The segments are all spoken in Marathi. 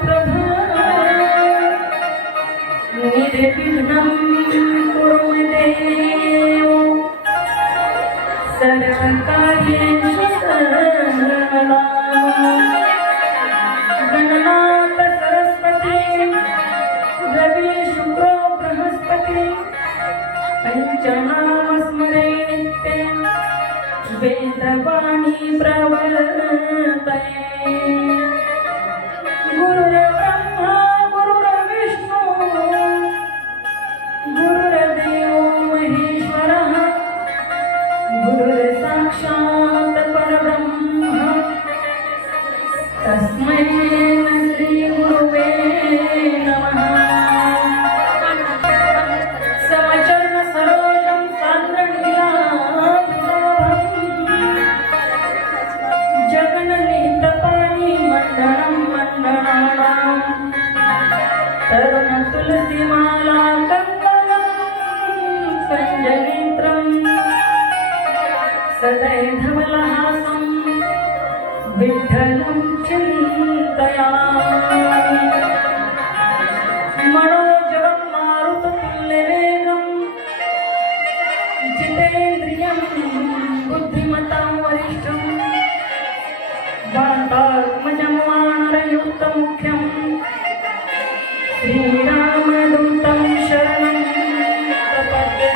प्रभा निर्विघ्नं कुरु देव सर्वकार्येषु सर्वदा गणनाथ सरस्वती रवि शुक्रो बृहस्पति पंचनाम स्मरे नित्ये वेदवाणी प्रवर्तते गुरुर्ब्रह्मा गुरुर्विष्णु गुरुर्देवो महेश्वरः गुरुर्साक्षात् परब्रह्म तस्मै श्री गुरुवे नमः समचरण सरोजं सान्द्रनीलाभं जगन्निहितपाणि मण्डनं मण्डनानां तरुण तुलसीमाला कन्दलं सञ्जनेत्रं सदैधवलहासं विठ्ठलं चिन्तयामि मनोजवं मारुततुल्यवेगं जितेन्द्रियं बुद्धिमतां वरिष्ठं वातात्मजं वानरयुक्तमुख्यं श्रीरामदूतं शरणं प्रपद्ये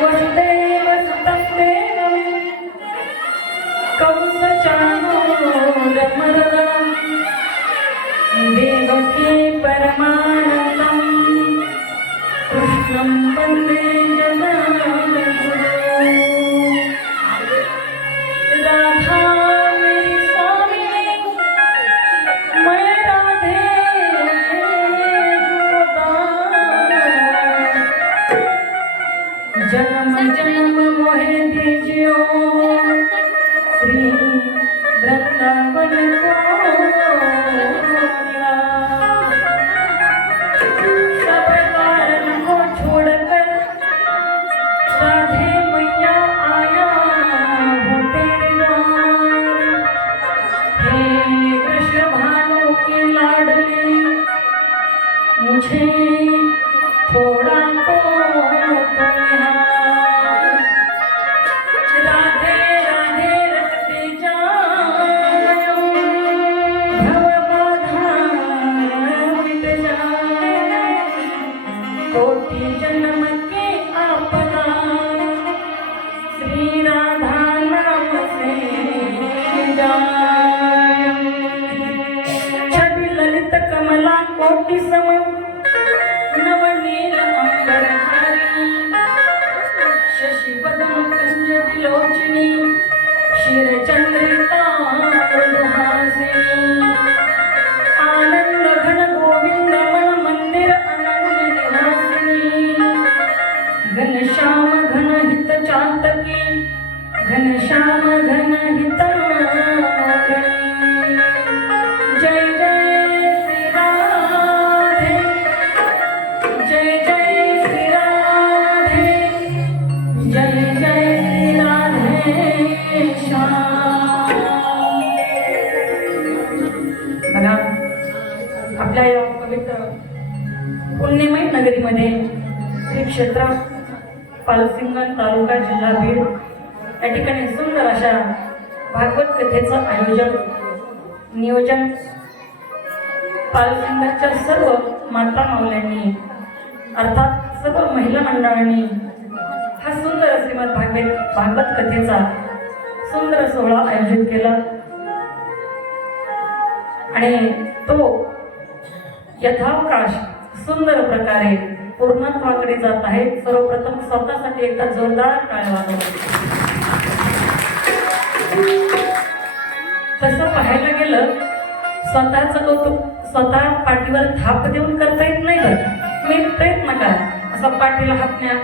वन्दे वसुतं देवं कंसचाणूरमर्दनं देवकी परमानन्दं कृष्णं वन्दे जगद्गुरुं राधा मेरी स्वामिनी मैं राधे जन्म जन्म मोहे दीजियो श्री वृंदावन को सब कारण को छोड़कर राधे मैया आया हूँ तेरे द्वार हे कृष्ण भानु की लाडली मुझे थोड़ा तो निहार राधे राधे रटते जाओ भव बाधा मिट जाए कोटि जन्म की आपदा श्री राधा नाम से जाए छवि ललित कमला कोटि सम नवनील अंबरधारी शशि बदन कंज विलोचनी क्षीरचंद्रिका मृदुहासिनी आनंद घन गोविंद मन मंदिर अनन्य निवासिनी घनश्याम घन हित चातकी घनश्याम घन हित जय जय श्री राधे जय जय श्री राधे जय जय श्री राधे श्याम। बघा आपल्या या पवित्र पुण्यमय नगरीमध्ये श्री क्षेत्र पालसिंगण तालुका जिल्हा बीड या ठिकाणी सुंदर अशा भागवत कथेचं नियोजन पालसिंगणच्या सर्व माता माऊल्यांनी अर्थात सर्व महिला मंडळांनी हा सुंदर श्रीमद भागवत कथेचा सुंदर सोहळा आयोजित केला आणि तो यथावकाश सुंदर प्रकारे पूर्णत्वाकडे जात आहे। सर्वप्रथम स्वतःसाठी एकदा जोरदार टाळ्या वाजवा। तसं पाहायला गेलं स्वतःचं कौतुक स्वतः पाठीवर थाप देऊन करता येत नाही बरं। तुम्ही प्रयत्न करा असा पाठीला हापण्या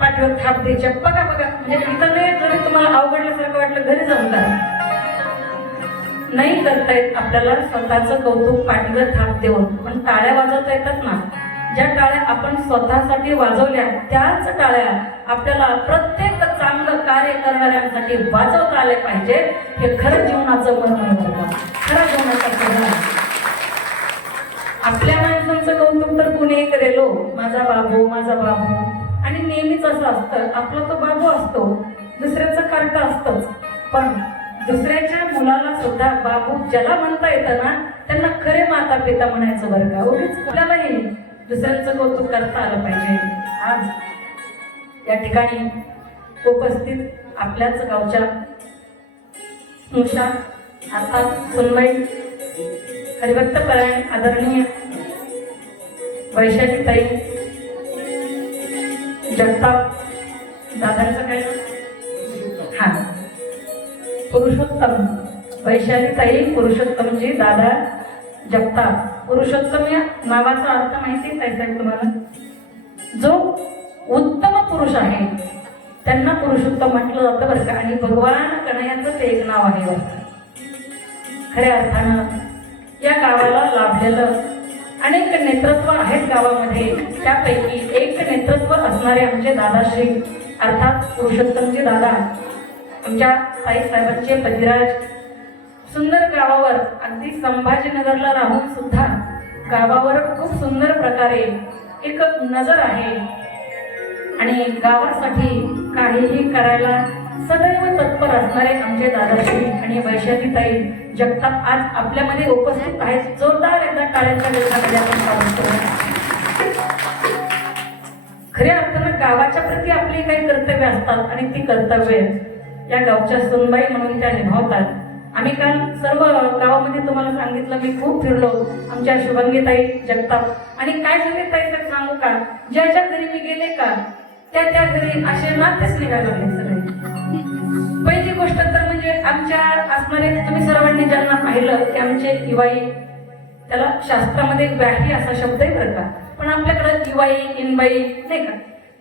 पाठीवर थाप द्यायच्या बघा म्हणजे इथं नाही जरी तुम्हाला अवघडल्यासारखं वाटलं घरी जाऊन करा। नाही करता येत आपल्याला स्वतःचं कौतुक पाठीवर थाप देऊन पण टाळ्या वाजवता येतात ना। ज्या टाळ्या आपण स्वतःसाठी वाजवल्या त्याच टाळ्या आपल्याला प्रत्येक चांगलं कार्य करणाऱ्यांसाठी वाजवता आले पाहिजे। हे खरं जीवनाचं मर्म आहे। माझा बाबू माझा बाबू, आणि नेहमीच असं असतं, आपला तो बाबू असतो, दुसऱ्याचं कार्ट असतंच, पण दुसऱ्याच्या मुलाला सुद्धा बाबू ज्याला म्हणता येतं ना त्यांना खरे माता पिता म्हणायचं बरं का. उगीच आपल्यालाही दुसऱ्यांचं कौतुक करता आलं पाहिजे. आज या ठिकाणी उपस्थित आपल्याच गावच्या स्नुषा अर्थात सुनबाई, हरिभक्तपरायण आदरणीय वैशाली ताई जगताप, दादांचं काय हा पुरुषोत्तम, वैशाली ताई पुरुषोत्तमजी दादा जगताप. पुरुषोत्तम या नावाचा अर्थ माहिती आहे साहेब तुम्हाला? जो उत्तम पुरुष आहे त्यांना पुरुषोत्तम म्हटलं जातं बरं का. आणि भगवान कन्हैयाचं ते एक नाव आहे बरं. खऱ्या अर्थानं या गावाला लाभलेलं अनेक नेतृत्व आहेत गावामध्ये, त्यापैकी एक नेतृत्व असणारे आमचे दादाश्री अर्थात पुरुषोत्तमजी दादा, आमच्या ताईसाहेबांचे पतिराज. सुंदर गावावर, अगदी संभाजीनगरला राहून सुद्धा गावावर खूप सुंदर प्रकारे एक नजर आहे आणि गावासाठी काहीही करायला सदैव तत्पर असणारे आमचे दादाश्री आणि वैशालीताई जगताप आज आपल्यामध्ये उपस्थित आहेत. जोरदार एकदा टाळ्यांच्या गजरामध्ये आपण स्वागत करूया. खऱ्या अर्थानं गावाच्या प्रती आपली काही कर्तव्य असतात आणि ती कर्तव्य या गावच्या सुनबाई म्हणून त्या निभावतात. आम्ही काल सर्व गावामध्ये तुम्हाला सांगितलं, मी खूप फिरलो आमच्या शुभंगीताई जगताप. आणि काय झाले ताई तर सांगू का, ज्याच्या घरी मी गेले का त्या घरी असे नातेच निघाले सगळे. पहिली गोष्ट तर म्हणजे आमच्या असणारे, तुम्ही सर्वांनी ज्यांना पाहिलं ते आमचे दिवाळी, त्याला शास्त्रामध्ये व्याही असा शब्द आहे बरं का, पण आपल्याकडे दिवाळी इनबाई नाही का.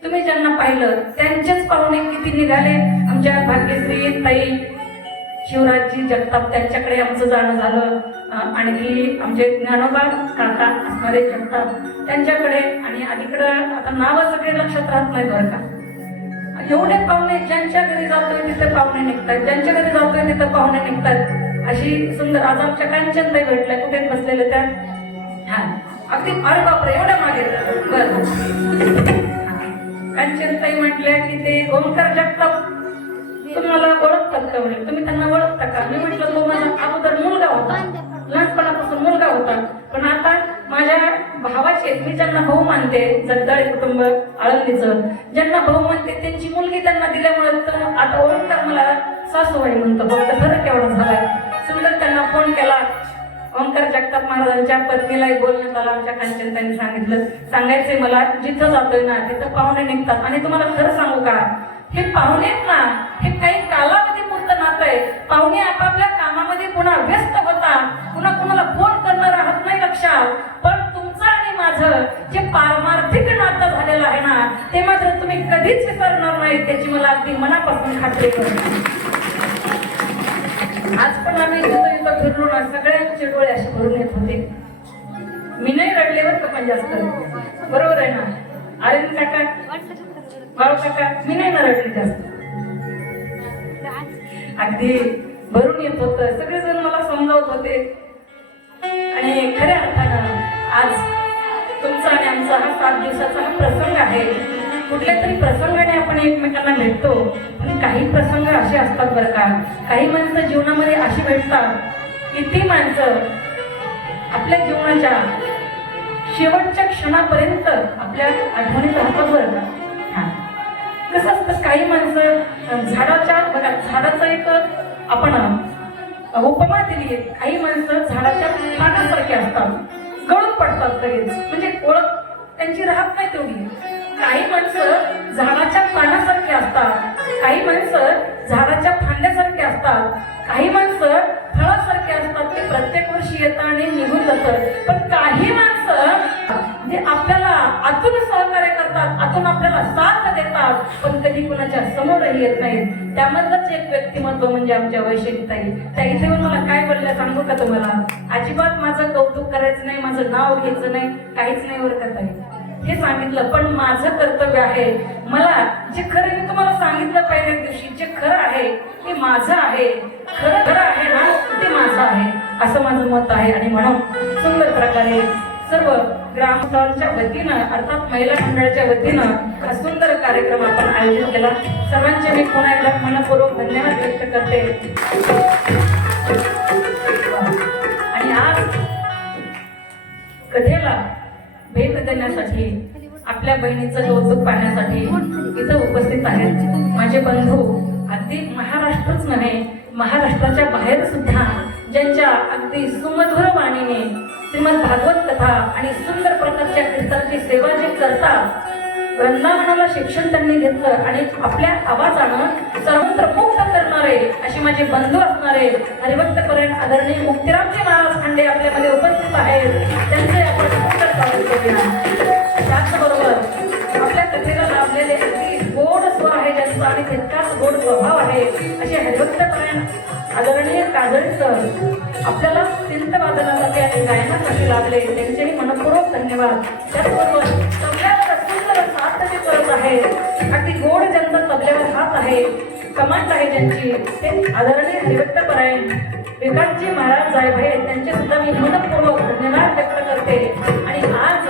तुम्ही ज्यांना पाहिलं त्यांचेच पाहुणे किती निघाले. आमच्या भाग्यश्री ताई शिवराजजी जगताप त्यांच्याकडे आमचं जाणं झालं. आणखी आमचे ज्ञानोबा काका असणारे जगताप त्यांच्याकडे, आणि अलीकडं आता नावं सगळे लक्षात राहत नाही बरं का. एवढे पाहुणे, ज्यांच्या घरी जातोय तिथे पाहुणे निघतात, ज्यांच्या घरी जातोय तिथे पाहुणे निघतात. अशी सुंदर. आज आमच्या कांचनताई भेटल्या, कुठे बसलेल्या त्या, हा अगदी अरे बापरे एवढ्या मागे बरं. कांचनताई म्हटल्या की ते ओंकार जगताप तुम्हाला ओळखतात का म्हणे, तुम्ही त्यांना ओळखता का? मी म्हटलं तो माझा अगोदर मुलगा होता, लहानपणापासून मुलगा होता, पण आता माझ्या भावाचे, मी ज्यांना भाऊ मानते, जगदाळे कुटुंब आळंदीचं ज्यांना भाऊ मानते त्यांची मुलगी त्यांना दिल्यामुळे तर आता ओळखतात मला सासूबाई म्हणतो. फक्त फरक एवढा झालाय. सुंदर त्यांना फोन केला. ओंकार जगताप महाराजांच्या पत्नीला बोलण्यात आला. आमच्या कांचनताईंनी सांगितलं, सांगायचंय मला, जिथं जातोय ना तिथं पाहुणे निघतात. आणि तुम्हाला खरं सांगू का, हे पाहुणे ना हे काही कालावधी पुरतं नातं आहे. पाहुणे आपापल्या कामामध्ये पुन्हा व्यस्त होतात, पुन्हा कुणाला फोन करणं राहत नाही लक्षात. पण तुमचं आणि माझं जे पारमार्थिक नातं झालेलं आहे ना ते मात्र तुम्ही कधीच विसरणार नाही, त्याची मला अगदी मनापासून खात्री करतो. आज पण आम्ही इथं फिरलो ना, सगळ्यांचे डोळे असे भरून येत होते. मी नाही रडले बरं का, पण जास्त बरोबर आहे ना. अरे काका, बाळू काका, मी नाही ना रडले जास्त, अगदी भरून येत होत. सगळेजण मला समजावत होते. आणि खऱ्या अर्थानं आज तुमचा आणि आमचा हा 7 दिवसाचा हा प्रसंग आहे. कुठल्या तरी प्रसंगाने आपण एकमेकांना भेटतो, पण काही प्रसंग असे असतात बरं का, काही माणसं जीवनामध्ये अशी भेटतात की ती माणसं आपल्या जीवनाच्या शेवटच्या क्षणापर्यंत आपल्या आठवणीत राहतात बरं का. कसं असतं, काही माणसं झाडाच्या, बघा झाडाचा एक आपण उपमा दिली, काही माणसं झाडाच्या पानासारखे असतात, गळून पडतात लगेच, म्हणजे ओळख त्यांची राहत नाही तेवढी. काही माणसं झाडाच्या पानासारखे असतात, काही माणसं झाडाच्या फांद्यासारखे असतात, काही माणसं फळासारखे असतात, ते प्रत्येक वर्षी येतात आणि निघून जातात. पण काही माणसं जे आपल्याला आतून सहकार्य करतात, आतून आपल्याला साथ देतात, पण कधी कुणाच्या समोरही येत नाहीत. त्यामधलंच एक व्यक्तिमत्व म्हणजे आमच्या वैशालीताई. त्या इथे येऊन मला काय बोलल्या सांगू का तुम्हाला? अजिबात माझं कौतुक करायचं नाही, माझं नाव घ्यायचं नाही, काहीच नाही ओळखत आहे हे सांगितलं. पण माझं कर्तव्य आहे, मला जे खरं, मी तुम्हाला सांगितलं पहिल्या दिवशी, जे खरं आहे ते माझं आहे, खरं आहे ना ते माझं आहे, असं माझं मत आहे. आणि म्हणून सुंदर प्रकारे सर्व ग्रामस्थांच्या वतीनं अर्थात महिला मंडळाच्या वतीनं हा सुंदर कार्यक्रम आपण आयोजित केला. सर्वांचे मी पुन्हा एकदा मनपूर्वक धन्यवाद व्यक्त करते. आणि आज कथेला भेट देण्यासाठी आपल्या बहिणीचं कौतुक पाहण्यासाठी इथं उपस्थित आहेत माझे बंधू. अगदी महाराष्ट्रच नव्हे महाराष्ट्राच्या बाहेर सुद्धा ज्यांच्या अगदी सुमधुर वाणीने श्रीमद भागवत कथा आणि सुंदर प्रकारच्या कीर्तनाची सेवा जे करतात. वृंदावनाला शिक्षण त्यांनी घेतलं आणि आपल्या आवाजानं सर्वत्र मुक्त करणारे असे माझे बंधू असणारे हरिभक्तपरायण आदरणीय मुक्तिरामजी महाराज खांडे आपल्यामध्ये उपस्थित आहेत. त्यांचे आपण सुंदर स्वागत करूया. त्याचबरोबर आपल्या कथेला लाभलेले अगदी गोड स्वर आहे ज्यांचा आणि तितकाच गोड स्वभाव आहे असे हरिभक्तपरायण आदरणीय काजळी सर आपल्याला सिंत वादनासाठी आणि गायनासाठी लाभले. त्यांचेही मनपूर्वक धन्यवाद. त्याचबरोबर तबल्यावर सुंदर साथ ते करत आहे. अगदी गोड ज्यांचा तबल्यावर हात आहे कमांड आहे ज्यांची ते आदरणीय हरिभक्तपरायण विकासजी महाराज जायभाई त्यांचे सुद्धा मी मनपूर्वक धन्यवाद व्यक्त करते. आणि आज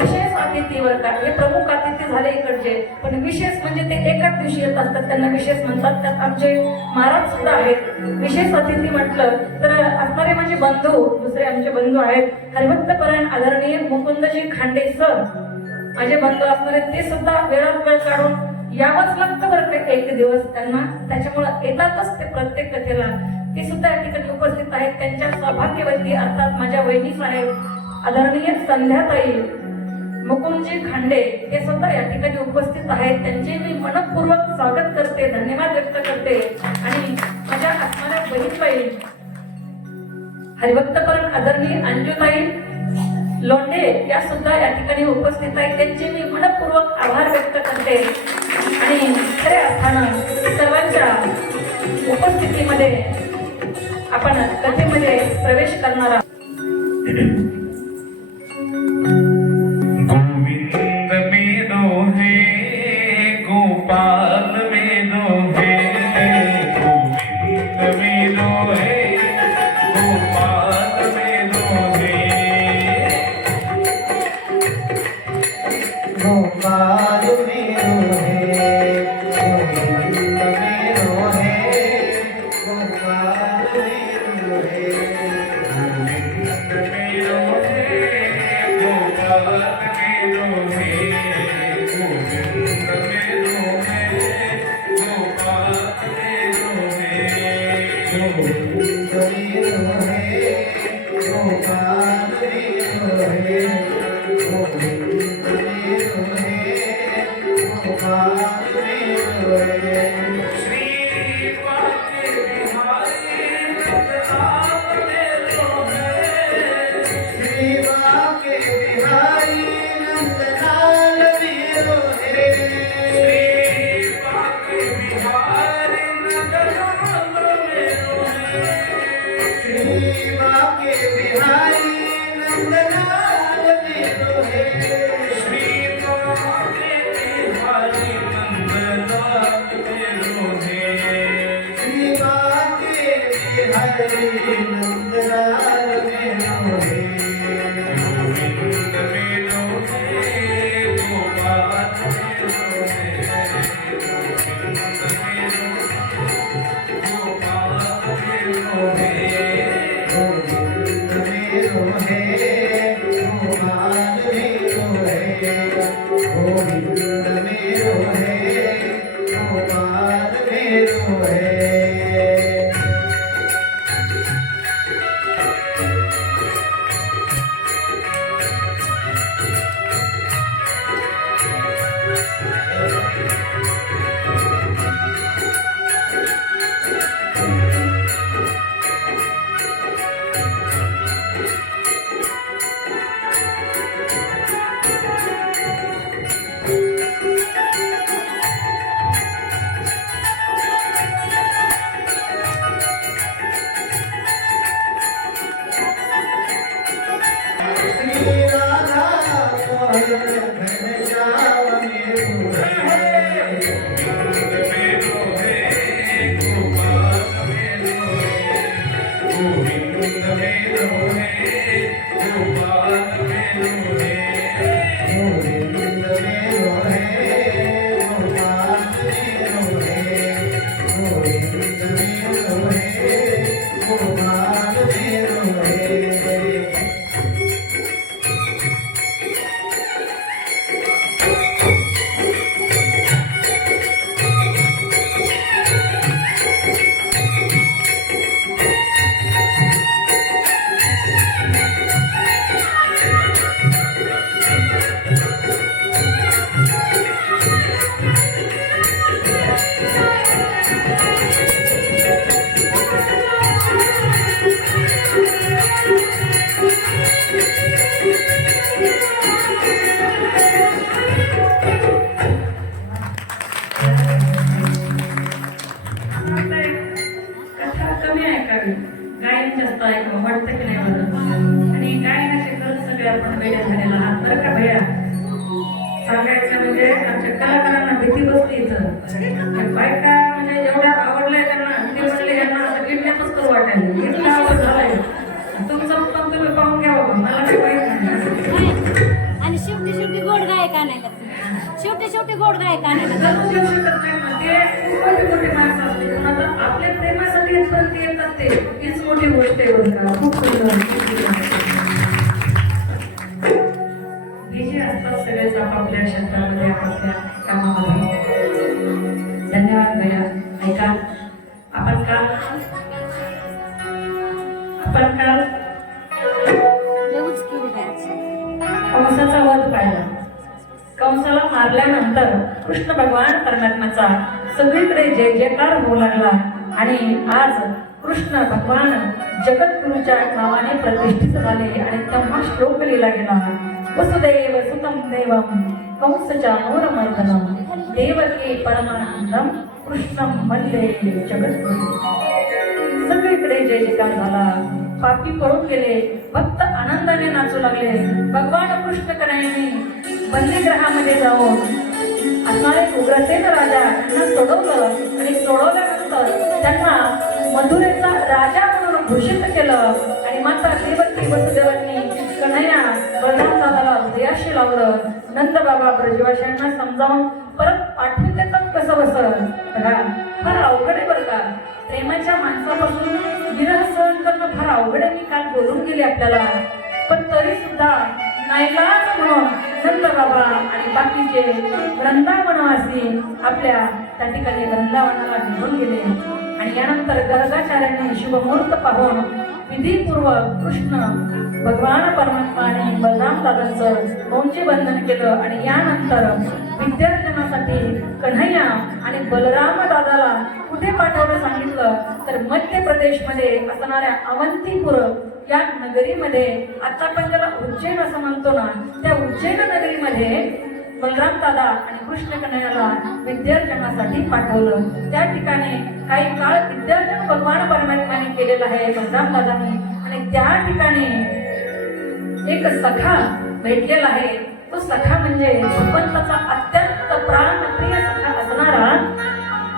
विशेष अतिथीवर का हे प्रमुख अतिथी झाले इकडचे पण विशेष म्हणजे ते एकाच दिवशी येत असतात त्यांना विशेष म्हणतात. त्यात आमचे महाराज सुद्धा आहेत. विशेष अतिथी म्हटलं तर असणारे माझे बंधू दुसरे आमचे बंधू आहेत हरिभक्तपरायण आदरणीय मुकुंदजी खांडे सर माझे बंधू असणारे ते सुद्धा वेळात वेळ काढून यावंच लागतं बरं का एक दिवस त्यांना. त्याच्यामुळं येतातच ते प्रत्येक कथेला. ते सुद्धा या ठिकाणी उपस्थित आहेत. त्यांच्या सौभाग्यवती अर्थात माझ्या वहिनी साहेब आदरणीय संध्याताई मुकुंदजी खांडे हे सुद्धा या ठिकाणी उपस्थित आहेत. त्यांचे मी मनपूर्वक स्वागत करते धन्यवाद व्यक्त करते. आणि माझ्या असणाऱ्या बहीणबाई हरिभक्तपरायण आदरणीय अंजुताई लोंढे या सुद्धा या ठिकाणी उपस्थित आहेत. त्यांचे मी मनपूर्वक आभार व्यक्त करते. आणि खऱ्या अर्थानं सर्वांच्या उपस्थितीमध्ये आपण कथेमध्ये प्रवेश करणार आहोत. गोविंद मेलो हे गोपाल मेलो हे गोविंद मेलो हे गोपाल मेलो हे गोपाल मेरो है गोविंद मेरो है गोपाल मेरो है गोविंद मेलो हे गोपाल मेलो हे गोविंद मेलो हे गोपाल मेलो हे गोविंद मेरो है गोपाल मेरो है गोविंद मेरो है गोपाल मेरो है श्री पाके बिहारी नंदलाल मेलो है श्री बाके बिहारी नंदलाल मेरो है श्री पाके बिहारी नंदलाल मेलो है श्री बाके बिहारी नंदलाल मेरो है श्री पाके बिहारी नंदलाल मेलो है श्री बाके बिहारी नंदलाल मेरो है गोविंद मेलो है गोपाल मेलो है गोविंद मेलो गोपाल मेलो है गोविंद मेरो है गोपाल मेरो है गोविंद मेरो है गोपाल मेरो है श्री राधा मोहन घनश्याम मेरो है गोविंद मेलो है गोपाल मेलो है गोविंद कथा कमी ऐकावी, गायन जास्त ऐकावं वाटतं की नाही बरं? आणि गायनाचे खरंच सगळे आपण वेड्या झालेला आहात बरं का भैया. सांगायचं म्हणजे आमच्या कलाकारांना भीती बसली इथं. बायका म्हणजे एवढ्या आवडल्या त्यांना, ते म्हणले यांना असं किडनॅपच करू वाटायला, इतका आवड झालाय. तुमचं पण तुम्ही पाहून घ्या बाबा, मला काही माहित नाही. आणि शेवटी शेवटी गोड गायक आणायला शेवटी शेवटी गोड गायक आणायला जरूर येऊ शकत नाही ना, ते मोठे मोठे माणसं असते. पण आता आपल्या प्रेमासाठी इथपर्यंत येतात ते, हीच मोठी गोष्ट आहे बरं का. खूप सुंदर, खूप सुंदर. बिझी असतात सगळेच आपापल्या क्षेत्रामध्ये, आपापल्या कामामध्ये. धन्यवाद भैया. ऐका, आपण काल देऊच की उद्याच. कंसाचा वध पाहिला. कंसाला मारल्यानंतर कृष्ण भगवान परमात्म्याचा सगळीकडे जय जयकार होऊ लागला आणि आज कृष्ण भगवान जगद्गुरूच्या नावाने प्रतिष्ठित झाले. आणि तेव्हा श्लोक लिहिला गेला, वसुदेव सुतं देवं कंसच्या नूरमर्दनम देवकी परमानंदम कृष्णं वंदे जगद्गुरू. सगळीकडे जय जयकार झाला. पापी पळून गेले, भक्त आनंदाने नाचू लागले. भगवान कृष्ण कन्हैयाने बंदीगृहामध्ये जाऊन असणारे उग्रसेन राजा यांना सोडवलं आणि सोडवल्यानंतर त्यांना मथुरेचा राजा म्हणून घोषित केलं. आणि माता देवकी वसुदेवांनी कन्हैया बलराम दादाला हृदयाशी लावलं. नंद बाबा ब्रजवासियांना समजावून परत पाठवून देतात कसं बसं. बघा, फार अवघड आहे बरं का. प्रेमाच्या माणसापासून विरह सहन करणं फार अवघड आहे. मी काल बोलून गेले आपल्याला, पण तरी सुद्धा नाईलाज म्हणून नंद बाबा आणि बाकीचे वृंदावनवासी आपल्या त्या ठिकाणी वृंदावनाला निघून गेले. आणि यानंतर गर्गाचार्यांनी शुभमुहूर्त पाहून विधीपूर्वक कृष्ण भगवान परमात्माने बलराम दादांचं मौंचे बंधन केलं. आणि यानंतर विद्यार्जनासाठी कन्हैया आणि बलराम दादाला कुठे पाठवलं सांगितलं तर मध्य प्रदेशमध्ये असणाऱ्या अवंतीपुर या नगरीमध्ये, आता आपण ज्याला उज्जैन असं म्हणतो ना, त्या उज्जैन नगरीमध्ये बलराम दादा आणि कृष्ण कन्हैयाला विद्यार्जनासाठी पाठवलं. त्या ठिकाणी काही काळ विद्यार्जन भगवान परमात्म्याने केलेलं आहे बलराम दादांनी. आणि त्या ठिकाणी एक सखा भेटलेला आहे. तो सखा म्हणजे भगवंताचा अत्यंत प्राणप्रिय सखा असणारा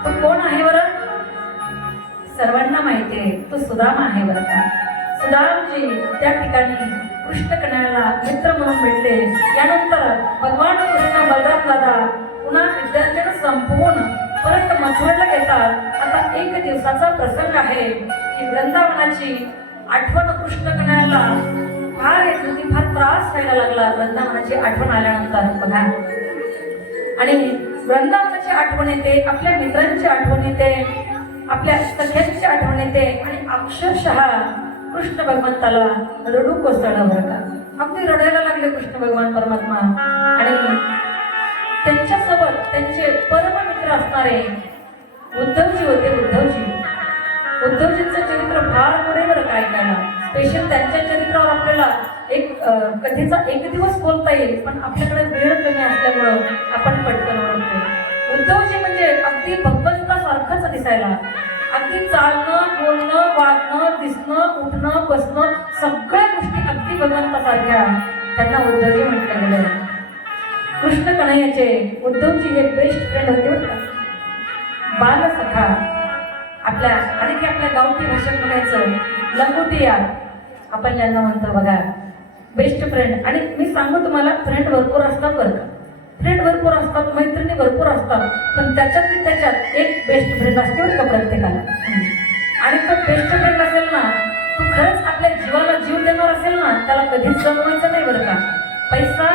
तो कोण आहे बरं? सर्वांना माहिती आहे, तो सुदामा आहे बरं का. सुदामजी त्या ठिकाणी कृष्ण कन्हैयाला मित्र म्हणून भेटले. यानंतर भगवान कृष्ण बलराम दादा पुन्हा विद्यार्जन संपवून परत मथुरेला येतात. आता एक दिवसाचा प्रसंग आहे की वृंदावनाची आठवण कृष्ण कन्हैयाला फार येत होती, फार त्रास व्हायला लागला वृंदावनाची आठवण आल्यानंतर. बघा, आणि वृंदावनाची आठवण येते, आपल्या मित्रांची आठवण येते, आपल्या सख्यांची आठवण येते. आणि अक्षरशः कृष्ण भगवंताला रडू कोसळलं बरं का. अगदी रडायला लागले कृष्ण भगवान परमात्मा. आणि त्यांच्यासोबत त्यांचे परम मित्र असणारे उद्धवजी होते. उद्धवजींचं चरित्र फार पुढे बरं काय ऐकायला. स्पेशल त्यांच्या चरित्रावर आपल्याला एक कथेचा एक दिवस बोलता येईल, पण आपल्याकडे वेळ कमी असल्यामुळं आपण पटकन ओळखतो. उद्धवजी म्हणजे अगदी भगवंतासारखंच दिसायला. अगदी चालणं, बोलणं, वागणं, दिसणं, उठणं, बसणं, सगळ्या गोष्टी अगदी भगवंतासारख्या. त्यांना उद्धवजी म्हटलं गेलं. कृष्ण कन्हैयाचे उद्धवजी हे बेस्ट फ्रेंड होते बरं का, बालसखा. आपल्या गावठी भाषेत म्हणायचं लंगोटी यार, आपण ज्यांना म्हणतो बघा बेस्ट फ्रेंड. आणि मी सांगू तुम्हाला, फ्रेंड भरपूर असतात बरं का, फ्रेंड भरपूर असतात, मैत्रिणी भरपूर असतात, पण त्याच्यात एक बेस्ट फ्रेंड असते बरं का प्रत्येकाला. आणि तो बेस्ट फ्रेंड असेल ना, तो खरंच आपल्या जीवाला जीव देणार असेल ना, त्याला कधीच गमवायचं नाही बरं का. पैसा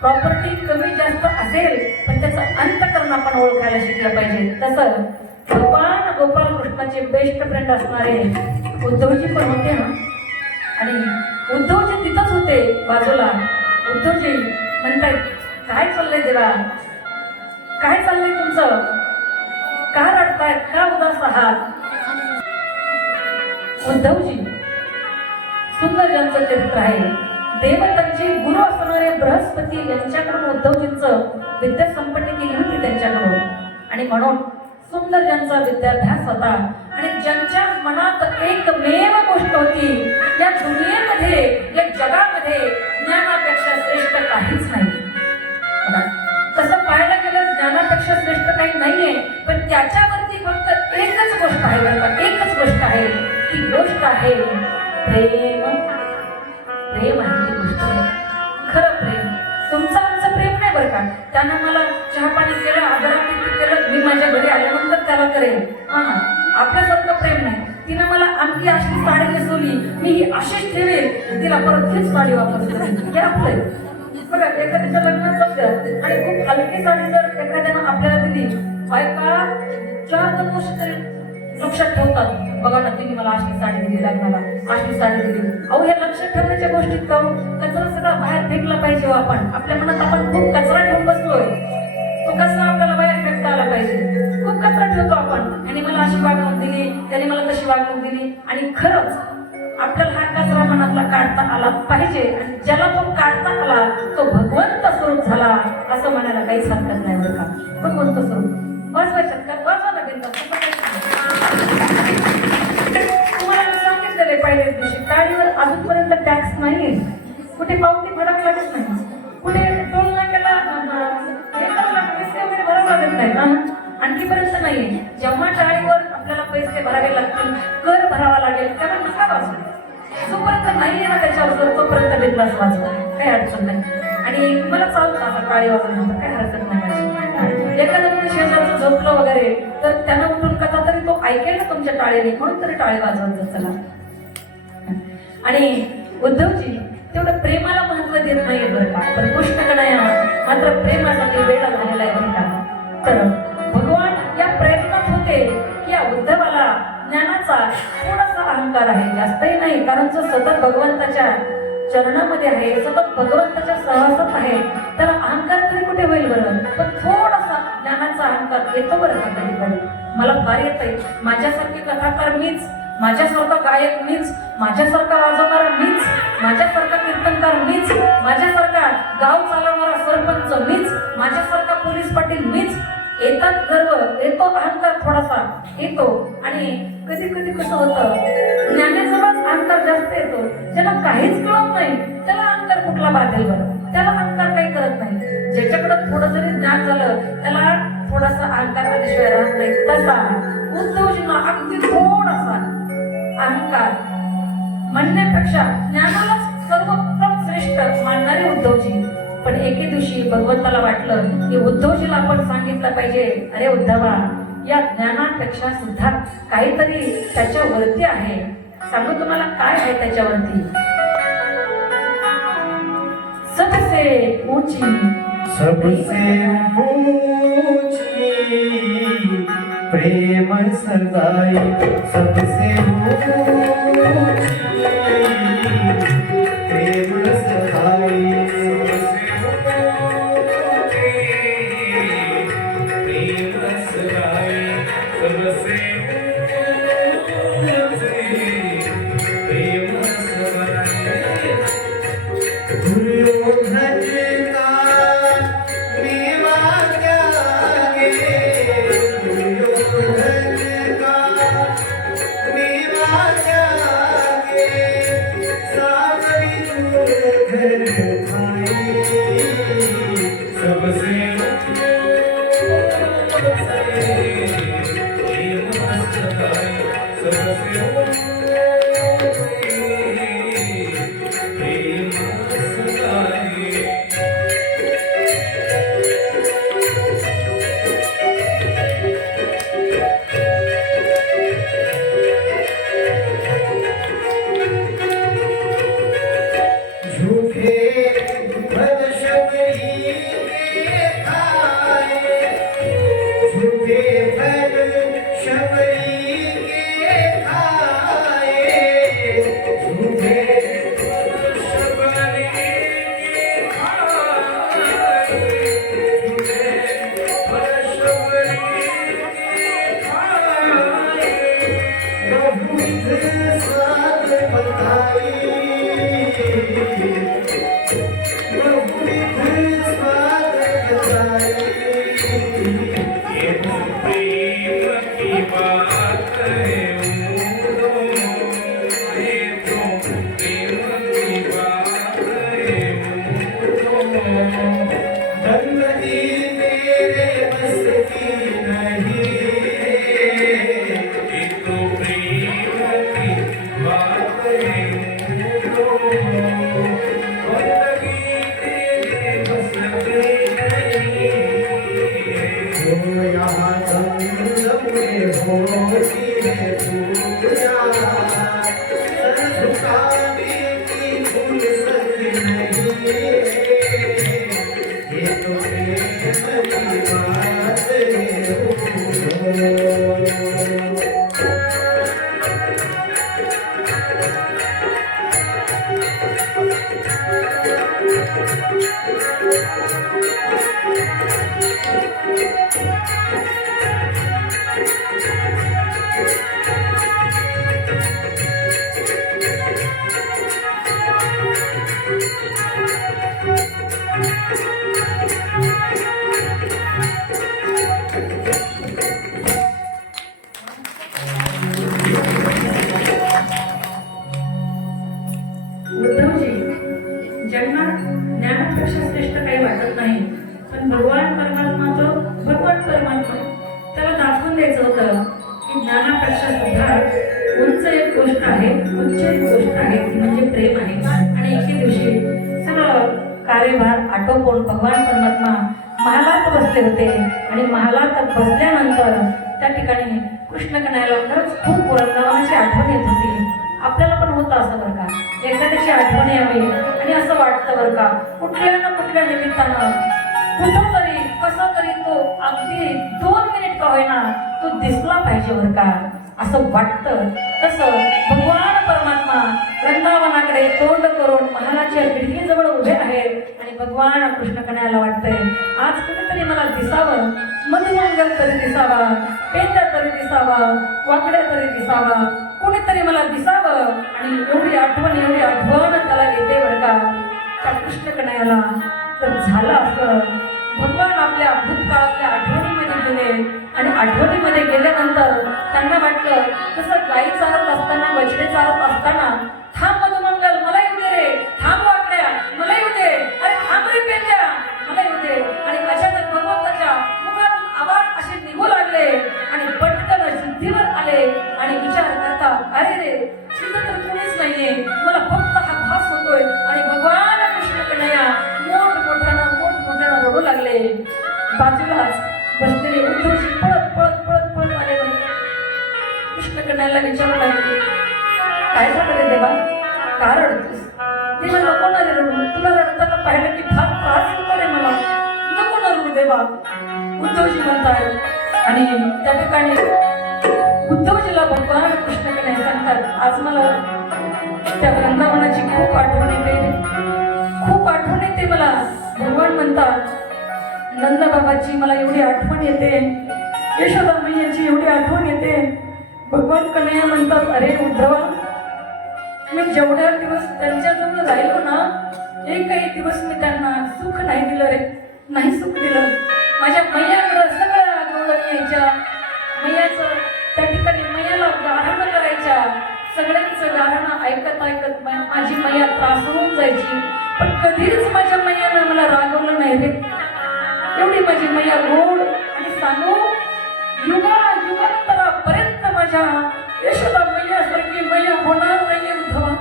प्रॉपर्टी कमी जास्त असेल, पण त्याचं अंतःकरण आपण ओळखायला शिकलं पाहिजे. तसं भगवान गोपाल कृष्णाचे बेस्ट फ्रेंड असणारे उद्धवजी पण होते ना. आणि उद्धवजी तिथंच होते बाजूला. उद्धवजी म्हणतायत, काय चाललंय देवा, काय चाललंय तुमचं, का रडतायत, का उदास आहात. उद्धवजी सुंदर ज्यांचं चरित्र आहे, देवतांची गुरु असणारे बृहस्पती यांच्याकडून उद्धवजींचं विद्या संपत्ती केली होती त्यांच्याकडून. आणि म्हणून सुंदर ज्यांचा विद्याभ्यास होता आणि ज्यांच्या मनात एकमेव गोष्ट होती, या दुनियेमध्ये या जगामध्ये ज्ञानापेक्षा श्रेष्ठ काहीच नाही. तसं पाहायला गेलं ज्ञानापेक्षा श्रेष्ठ काही नाहीये, पण त्याच्यावरती फक्त एकच गोष्ट आहे बरं का, एकच गोष्ट आहे. ती गोष्ट आहे प्रेम. प्रेम आहे ती गोष्ट, खरं प्रेम. तुमचं आमचं प्रेम नाही बरं का. त्यानं मला चहा पाणी केलं, आदरातिथ्य केलं, मी माझ्या घरी आल्यानंतर त्याला करेन. आपल्यासारखं प्रेम नाही. तिनं मला आणखी अशी साडी नेसवली, मी ही अशीच ठेवेल, तिला परत हीच साडी वापरते. हे आपलंय बघा. एखाद्याच्या लग्नात जाऊ आणि खूप हलकी साडी जर एखाद्यानं आपल्याला दिली, बायका 4-2 वर्ष तरी लक्षात ठेवतात, बघा ना तिने मला अशी साडी दिली, लग्नाला अशी साडी दिली. अहो हे लक्षात ठेवण्याच्या गोष्टीत का कचरा सगळा बाहेर फेकला पाहिजे. आपण आपल्या मनात आपण खूप कचरा ठेवून बसलोय, तो कचरा आपल्याला बाहेर फेकता आला पाहिजे. खूप कचरा ठेवतो आपण, आणि मला अशी वागणूक दिली, त्याने मला तशी वागणूक दिली. आणि खरंच आपल्याला हा कचरा मनातला काढता आला पाहिजे. आणि ज्याला तो काढता आला तो भगवंत स्वरूप झाला असं म्हणायला काहीच हरकत नाही बरं का. भगवंत स्वरूप वाजवायच्यात का, वाजवा लागेल का. तुम्हाला मी सांगितलेले पहिल्याच दिवशी, टाळीवर अजूनपर्यंत टॅक्स नाही, कुठे पावती भरावी लागत नाही, कुठे टोल नाक्याला पैसे वगैरे भरावे लागत नाही, आणखीपर्यंत नाही. जेव्हा टाळीवर आपल्याला पैसे भरावे लागतील, कर भरावा लागेल, त्याला नका वाजवा. जोपर्यंत नाहीये ना त्याच्यावर, तोपर्यंत बिंदास वाजवा, काही अडचण नाही. आणि मला चालतं आता टाळी वाजवण्याचं काही हरकत नाही. एखादं कोणी शेजारचं झोपलं वगैरे तर त्यांना उठून कथा तरी तो ऐकेल ना तुमच्या टाळीने, म्हणून तरी टाळी वाजवायचं चला. आणि उद्धवजी तेवढं प्रेमाला महत्व देत नाहीये बरं का, पण कृष्णकडे मात्र प्रेमासाठी वेळा झालेला आहे बरं का. तर भगवान या प्रयत्नात होते की या उद्धवाला ज्ञानाचा थोडासा अहंकार आहे, जास्तही नाही, कारण जो सतत भगवंताच्या चरणामध्ये आहे, सतत भगवंताच्या सहवासात आहे, त्याला अहंकार तरी कुठे होईल बरं. पण थोडासा ज्ञानाचा अहंकार येतो बरं का कधी कधी. मला फार येत आहे, माझ्यासारखी कथाकार मीच, माझ्यासारखा गायक मीच, माझ्यासारखा वाजवणारा मीच, माझ्यासारखा कीर्तनकार मीच, माझ्यासारखा गाव चालवणारा सरपंच मीच, माझ्यासारखा पोलीस पाटील मीच. येतात गर्व येतो, अहंकार थोडासा येतो. आणि कधी कधी कसं होतं, ज्ञानाजवळच अहंकार जास्त येतो. ज्याला काहीच कळत नाही त्याला अहंकार कुठला बाधेल बरं, त्याला अहंकार काही करत नाही. ज्याच्याकडे थोडं जरी ज्ञान झालं त्याला थोडासा अहंकार आल्याशिवाय राहत नाही. तसा उद्धवजींना अगदी थोडासा अहंकार म्हणण्यापेक्षा ज्ञानालाच सर्वोत्तम श्रेष्ठ मानणारे उद्धवजी. पण एके दिवशी भगवंताला वाटलं की उद्धवजीला आपण सांगितलं पाहिजे, अरे उद्धवा, या ज्ञानापेक्षा सुद्धा काहीतरी त्याच्यावरती आहे. सांगू तुम्हाला काय आहे त्याच्यावरती. सबसे ऊंची, सबसे ऊंची प्रेम सगाई, सबसे ऊंची प्रेम सगाई. सबसे उद्धवजी, ज्यांना ज्ञानापेक्षा श्रेष्ठ काही वाटत नाही, पण भगवान परमात्मा जो भगवान परमात्मा त्याला दाखवून द्यायचं होतं की ज्ञानापेक्षा सुद्धा उंच एक गोष्ट आहे, उच्च एक गोष्ट आहे, ती म्हणजे प्रेम आहे. आणि एके दिवशी सगळं कार्यभार आटोपून भगवान परमात्मा महालात बसले होते आणि महालात बसल्यानंतर त्या ठिकाणी कृष्ण कन्हैयाला खरंच खूप वृंदावनाची आठवण येत होती. आपल्याला पण होतं असं बरं का, एखाद्याची आठवण यावी आणि असं वाटतं बरं का, कुठल्या ना कुठल्या निमित्तानं कुठं तरी कसा तरी तो अगदी 2 मिनिट का होईना तो दिसला पाहिजे बरं का, असं वाटतं. तसं भगवान परमात्मा वृंदावनाकडे तोंड करून महालाच्या खिडकीजवळ उभे आहेत आणि भगवान कृष्ण कन्हैयाला वाटतंय आज कुठेतरी मला दिसावं, मधुमंगल तरी दिसावा, पेंड्या तरी दिसावा, वाकड्या तरी दिसावा, कोणीतरी मला दिसावं. आणि एवढी आठवण त्याला येते बरं का त्या कृष्ण कन्हैयाला. तर झालं असं, भगवान आपल्या भूतकाळातल्या आठवणीमध्ये गेले आणि आठवणीमध्ये गेल्यानंतर त्यांना वाटलं जसं गाई चालत असताना, बछडे चालत असताना, थांब मधुमंगल मला येऊ दे रे, थांब वाकड्या मला येऊ दे, अरे थांब रे पेंड्या मला येऊ दे. आणि अचानक भगवंताच्या मुखातून आवाज असे निघू लागले आणि पटकन शुद्धीवर आले आणि विचार करता, अरे रे तिथं तर कोणीच नाहीये, मला फक्त हा भास होतोय. आणि भगवान कृष्ण कन्हैया मोठमोठ्यानं रडू लागले. बाजूलाच बसलेले उद्धवजी पळत आले. कृष्ण कन्हैयाला विचारू लागले, काय झालं रे देवा, का रडतोस? देवा नको ना रे रडू, तुला रडताना पाहिलं की फार त्रास होतो रे मला, नको ना रडू देवा, उद्धवजी म्हणतात. आणि त्या ठिकाणी उद्धवजीला भगवान कृष्ण कन्हैया सांगतात, आज मला त्या वृंदावनाची खूप आठवण येते मला. भगवान म्हणतात, नंदबाबाची मला एवढी आठवण येते, यशोदा मैयाची एवढी आठवण येते. भगवान कन्हैया म्हणतात, अरे उद्धवा, मी जेवढ्या दिवस त्यांच्याजवळ राहिलो ना, एकही दिवस मी त्यांना सुख नाही दिलं रे, नाही सुख दिलं. माझ्या मैयाकडं सगळ्या गवळणी यायच्या, मैयाचं त्या ठिकाणी मैयाला गारणं करायच्या, सगळ्यांचं गारणं ऐकत माझी मैया त्रासून जायची. पण कधीच माझ्या मैयानं मला रागवलं नाही रे. एवढी माझी मैया गोड. आणि सांगू, युगांतरापर्यंत माझ्या यशोदा मैयासारखी मैया होणार नाही उद्धवा.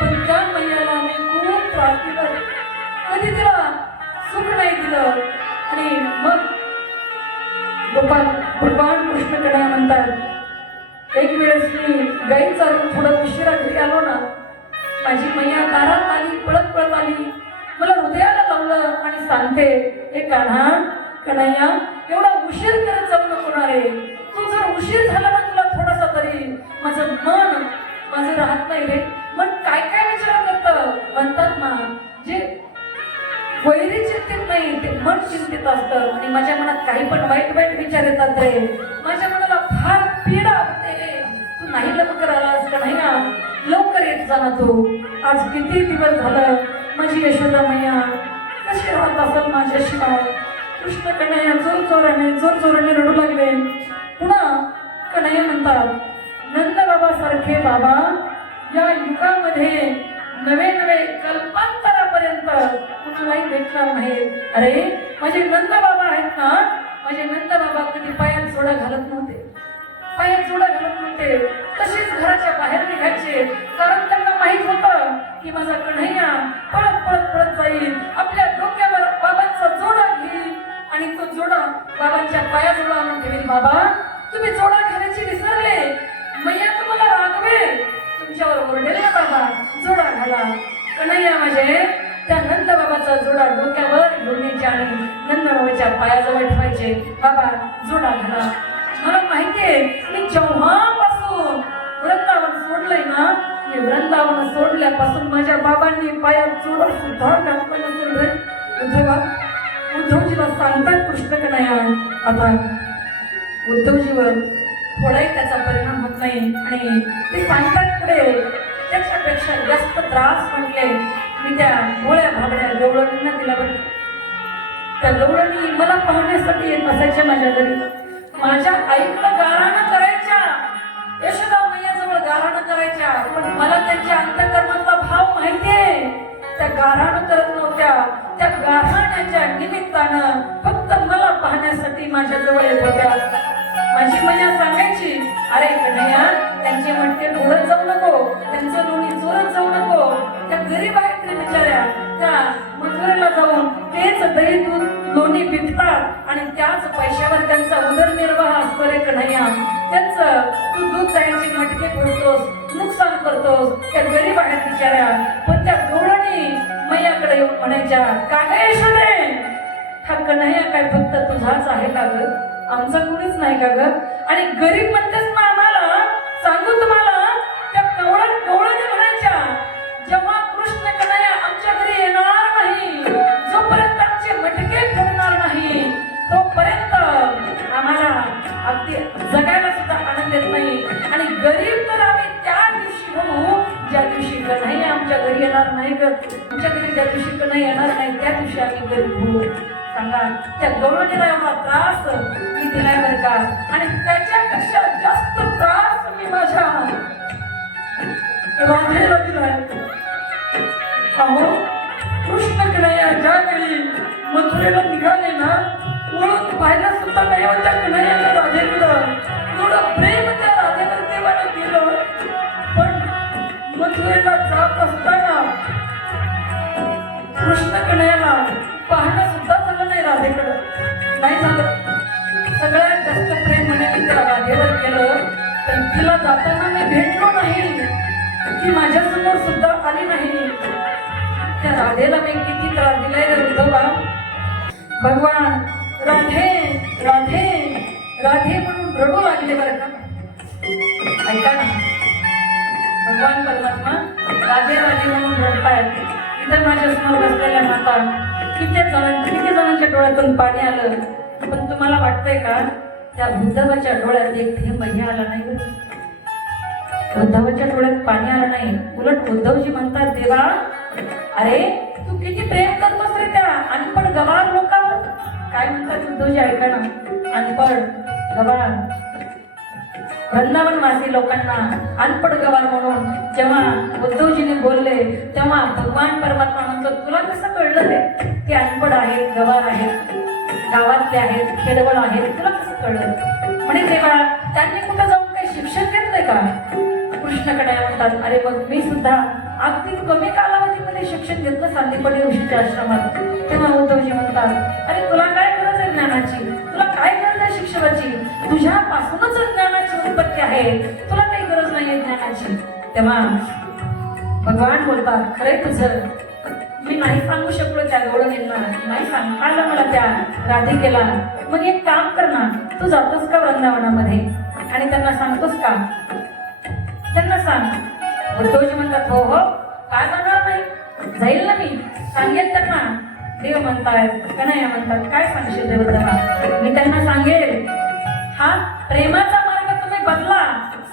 पण त्या मैयाला मी खूप त्रास दिला, कधी तिला सुख नाही दिलं. आणि मग भगवान कृष्ण कन्हैया म्हणतात, एक वेळेस मी गाई चालून थोडं उशिरा घरी आलो ना, माझी मैया दारात आली, पळत आली, मला हृदयाला लावलं आणि सांगते, हे कान्हा कन्हैया, एवढा उशीर करत जाऊ नको ना रे. तू जर उशीर झाला ना, तुला थोडासा तरी माझं राहत नाही रे. मन काय विचार करतं. म्हणतात ना, जे वैरी चिंतित नाही ते मन चिंतित असतं. आणि माझ्या मनात काही पण वाईट विचार येतात रे. माझ्या मनाला फार पीडा होते रे. तू नाही लवकर आलास कन्हैया, लवकर येत जा ना तू. आज किती दिवस झालं माझी यशोदा मैया कशी राहत असेल माझ्याशिवाय. कृष्ण कन्हैया जोराने रडू लागले. पुन्हा कन्हैया म्हणतात, नंदबाबा सारखे बाबा या युगामध्ये नवे कल्पांतरापर्यंत कुणालाही भेटणार नाही. अरे माझे नंदबाबा आहेत ना, माझे नंदबाबा कधी पायात जोडा घालत नव्हते, तसेच घराच्या बाहेर निघायचे. कारण त्यांना माहित होतं की माझा कन्हैया पळत जाईल, आपल्या डोक्यावर बाबांचा जोडा घेईल आणि तो जोडा बाबांच्या पायाजवळ आणून ठेवेल. बाबा तुम्ही जोडा घालायचे विसरले, मैया तुम्हाला रागवेल, तुमच्यावर ओरडेल ना बाबा, जोडा घाला. कन्हैया माझे त्या नंदबाबाचा जोडा डोक्यावर घेऊन यायचे आणि नंदबाबाच्या पायाजवळ ठेवायचे. बाबा जोडा घाला. मला माहितीये, मी जेव्हापासून वृंदावन सोडलंय ना, मी वृंदावन सोडल्यापासून माझ्या बाबांनी पायात जोडा सुद्धा घातला नसेल रे. उद्धवजीला सांगतात कृष्ण कन्हैया आता उद्धवजीवर थोडाही त्याचा परिणाम होत नाही आणि ते सांगतात पुढे त्याच्यापेक्षा जास्त त्रास म्हटले मी त्या गोळ्या भाबड्या गवळणींना दिला बरं. त्या गवळणी मला पाहण्यासाठी येत असायच्या माझ्या घरी. माझ्या आईला गाराणं करायच्या, यशोदा मैयाजवळ गाराणं करायच्या, पण मला त्यांच्या अंतःकरणातला भाव माहितीये. त्या गाराणं करत नव्हत्या, त्या गाराण्याच्या निमित्तानं फक्त मला पाहण्यासाठी माझ्या जवळ येत होत्या. माझी मैया सांगायची, अरे कन्हैया त्यांचे मटके ढोळत जाऊ नको, त्यांचं लोणी चोरत जाऊ नको. त्या गरीब आहेत रे बिचाऱ्या, त्या मथुरेला जाऊन तेच दही दूध लोणी विकतात आणि त्याच पैशावर त्यांचा उदरनिर्वाह असतो रे कन्हैया. त्यांचं तू दूध दह्याचे मटके फोडतोस, नुकसान करतोस. त्या गरीब आहेत बिचाऱ्या. पण त्या गवळणी मैयाकडे येऊन म्हणायच्या, का ग यशोदे, हा कन्हैया काय फक्त तुझाच आहे का ग, आमचा कुणीच नाही का ग? आणि गरीब म्हणतेस ना आम्हाला, सांगू तुम्हाला त्या गवळणी म्हणायच्या, जेव्हा कृष्ण कन्हैया आमच्या घरी येणार नाही, जोपर्यंत आमचे मटके फोडणार नाही, तोपर्यंत आम्हाला अगदी जगायला सुद्धा आनंद येत नाही. आणि गरीब तर आम्ही त्या दिवशी होऊ ज्या दिवशी कन्हैया आमच्या घरी येणार नाही ग. आमच्या घरी ज्या दिवशी कन्हैया येणार नाही त्या दिवशी आम्ही गरीब होऊ. सांगा त्या गवळणीला एवढा त्रास मी दिलाय बरं का, आणि त्याच्यापेक्षा जास्त त्रास मी माझ्या राधेला दिलाय. अहो कृष्ण कन्हैया ज्यावेळी मथुरेला निघाले ना, वळून पाहिला सुद्धा नाही होत्या कन्हैयाला राधेकडं. एवढं प्रेम त्या राधेवर देवानं केलं, पण मथुरेला जात असताना कृष्ण कन्हैयाला पाहणं सुद्धा झालं नाही राधेकडं, नाही झालं. सगळ्यात जास्त प्रेम म्हणे मी त्या राधेवर केलं, पण तिला जाताना मी भेटलो नाही, ती माझ्यासमोर सुद्धा आली नाही. त्या राधेला मी किती त्रास दिलाय रे उद्धवा. भगवान राधे राधे राधे म्हणून रडू लागले बरं का. ऐका ना, भगवान परमात्मा राधे राधे म्हणून रडतायत. इथं माझ्या समोर बसलेल्या माता किती जणांच्या डोळ्यातून पाणी आलं, पण तुम्हाला वाटतंय का त्या उद्धवाच्या डोळ्यात एक थेंब हे आला नाही बरं? उद्धवाच्या डोळ्यात पाणी आलं नाही. उलट उद्धवजी म्हणतात, देवा अरे तू किती प्रेम करतोस रे त्या अनपड गवार लोकांवर. काय म्हणतात उद्धवजी ऐका ना, अनपड गवार वृंदावनवासी लोकांना अनपड गवार म्हणून जेव्हा उद्धवजीने बोलले, तेव्हा भगवान परमात्मा म्हणतो, तुला कसं कळलं रे ते अनपड आहेत, गवार आहेत, गावातले आहेत, खेडवळ आहेत, तुला कसं कळलं? म्हणे तेव्हा त्यांनी कुठं जाऊन काही शिक्षण घेतलंय का? कृष्णकडे म्हणतात, अरे मग मी सुद्धा अगदी कमी कालावधीमध्ये शिक्षण घेतलं सांदीपणी ऋषीच्या आश्रमात. तेव्हा उद्धवजी म्हणतात, अरे तुला काय गरज आहे ज्ञानाची, तुला काय गरज आहे शिक्षणाची, तुझ्यापासूनच ज्ञानाची उत्पत्ती आहे, तुला काही गरज नाहीये ज्ञानाची. तेव्हा भगवान बोलतात, खरे तुझं मी नाही सांगू शकलो त्या गवळणींना, नाही सांगता मला त्या राधिकेला. मग एक काम कर ना, तू जातोस का वृंदावनामध्ये आणि त्यांना सांगतोस का, त्यांना सांग. उद्धवजी म्हणतात, हो हो काय जाणार नाही, जाईल ना मी, सांगेल त्यांना. देव म्हणतायत, कन्हैया म्हणतात, काय सांगशील देवता? मी त्यांना सांगेल, हा प्रेमाचा मार्ग तुम्ही बदला,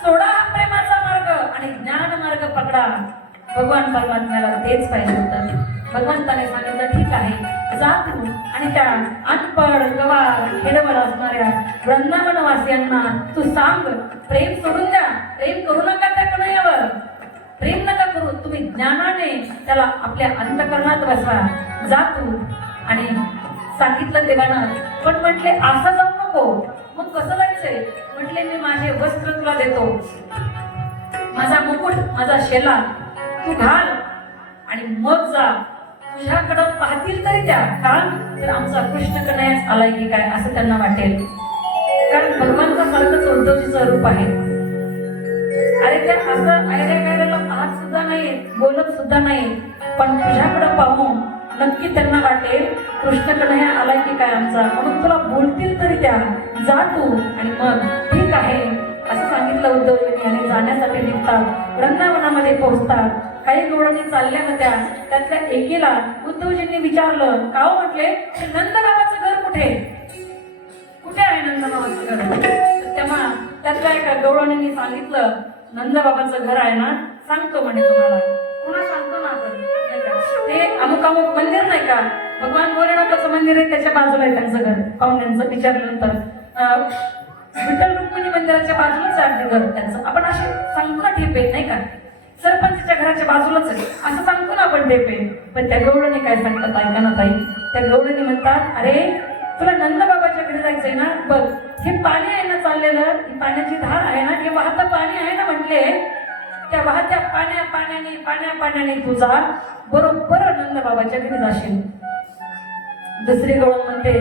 सोडा हा प्रेमाचा मार्ग आणि ज्ञान मार्ग पकडा. भगवान परमात्म्याला तेच पाहिजे होतं. भगवंताने सांगितलं, ठीक आहे जा तू आणि त्या अनपड गवार खेडवळ असणाऱ्या वृंदावनवासियांना तू सांग, प्रेम सोडून द्या, प्रेम करू नका त्या कन्हैयावर, प्रेम नका करू, तुम्ही ज्ञानाने त्याला आपल्या अंतःकरणात बसवा. जा तू. आणि सांगितलं देवानं, पण म्हटले असं जाऊ नको. मग कसं जायचंय? म्हटले मी माझे वस्त्र तुला देतो, माझा मुकुट, माझा शेला तू घाल आणि मग जा. तुझ्याकडं पाहतील तरी त्या, का तर आमचा कृष्ण कन्हैयाच आलाय की काय असं त्यांना वाटेल. कारण भगवानचा सारखंच उद्धवजीचं रूप आहे. अरे त्या असं ऐऱ्या पाहत सुद्धा नाही, बोलत सुद्धा नाही, पण तुझ्याकडं पाहून नक्की त्यांना वाटेल कृष्ण कन्हैया आलाय की काय आमचा, म्हणून तुला बोलतील तरी त्या, जा तू. आणि मग ठीक आहे असं सांगितलं उद्धवजींनी. आणि जाण्यासाठी निघतात, वृंदावनामध्ये पोहोचतात. काही गवळणी चालल्या होत्या, त्यातल्या एकीला उद्धवजींनी विचारलं, का हो म्हटले, नंदबाबाचं घर कुठे कुठे आहे नंदबाबाचं घर? तेव्हा त्यातल्या एका गवळणींनी सांगितलं, नंदबाबाचं घर आहे ना, सांगतो म्हणे तुम्हाला. पुन्हा सांगतो ना आपण, नाही का? ते अमुक अमुक मंदिर नाही का, भगवान भोलेनाथाचं मंदिर आहे, त्याच्या बाजूला आहे त्यांचं घर. पाहुण्यांचं विचारल्यानंतर विठ्ठल रुक्मिणी मंदिराच्या बाजूलाच आहे अगदी घर त्यांचं. आपण असे सांगतो ना ठेपे, नाही का, सरपंचच्या घराच्या बाजूलाच आहे असं सांगतो ना आपण ठेपे. पण त्या गवळणी काय सांगतात ऐका ना ताई. त्या गवळणी म्हणतात, अरे तुला नंदबाबाच्या घरी जायचंय ना, बघ हे पाणी आहे ना चाललेलं, ही पाण्याची धार आहे ना, हे वाहतं पाणी आहे ना म्हटले, त्या वाहत्या पाण्याने तू जा, बरोबर नंदबाबाच्या घरी जाशील. दुसरी गवळण म्हणते,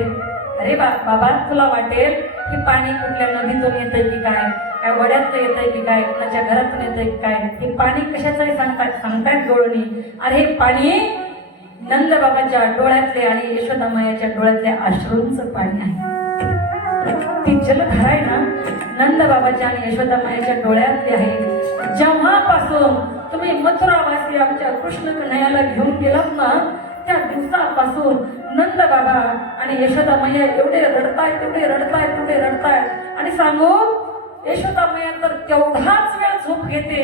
अरे बाबा तुला वाटेल की पाणी कुठल्या नदीतून येतंय की काय वड्यातलं येतंय की काय, कुणाच्या घरातून येतंय की काय, हे पाणी कशाचं सांगतायत गवळणी. अरे हे पाणी नंदबाबाच्या डोळ्यातले आणि यशोदामायाच्या डोळ्यातल्या अश्रूंचं पाणी आहे. ती जलधारा आहे ना, नंदबाबाच्या आणि यशोदामायाच्या डोळ्यातली आहे. जेव्हापासून तुम्ही मथुरावासी आमच्या कृष्ण कन्हैयाला घेऊन गेलात ना, त्या दिवसापासून नंदबाबा आणि यशोदामैया एवढे रडतायत. आणि सांगू, यशोदामैया तर तेवढाच वेळ झोप घेते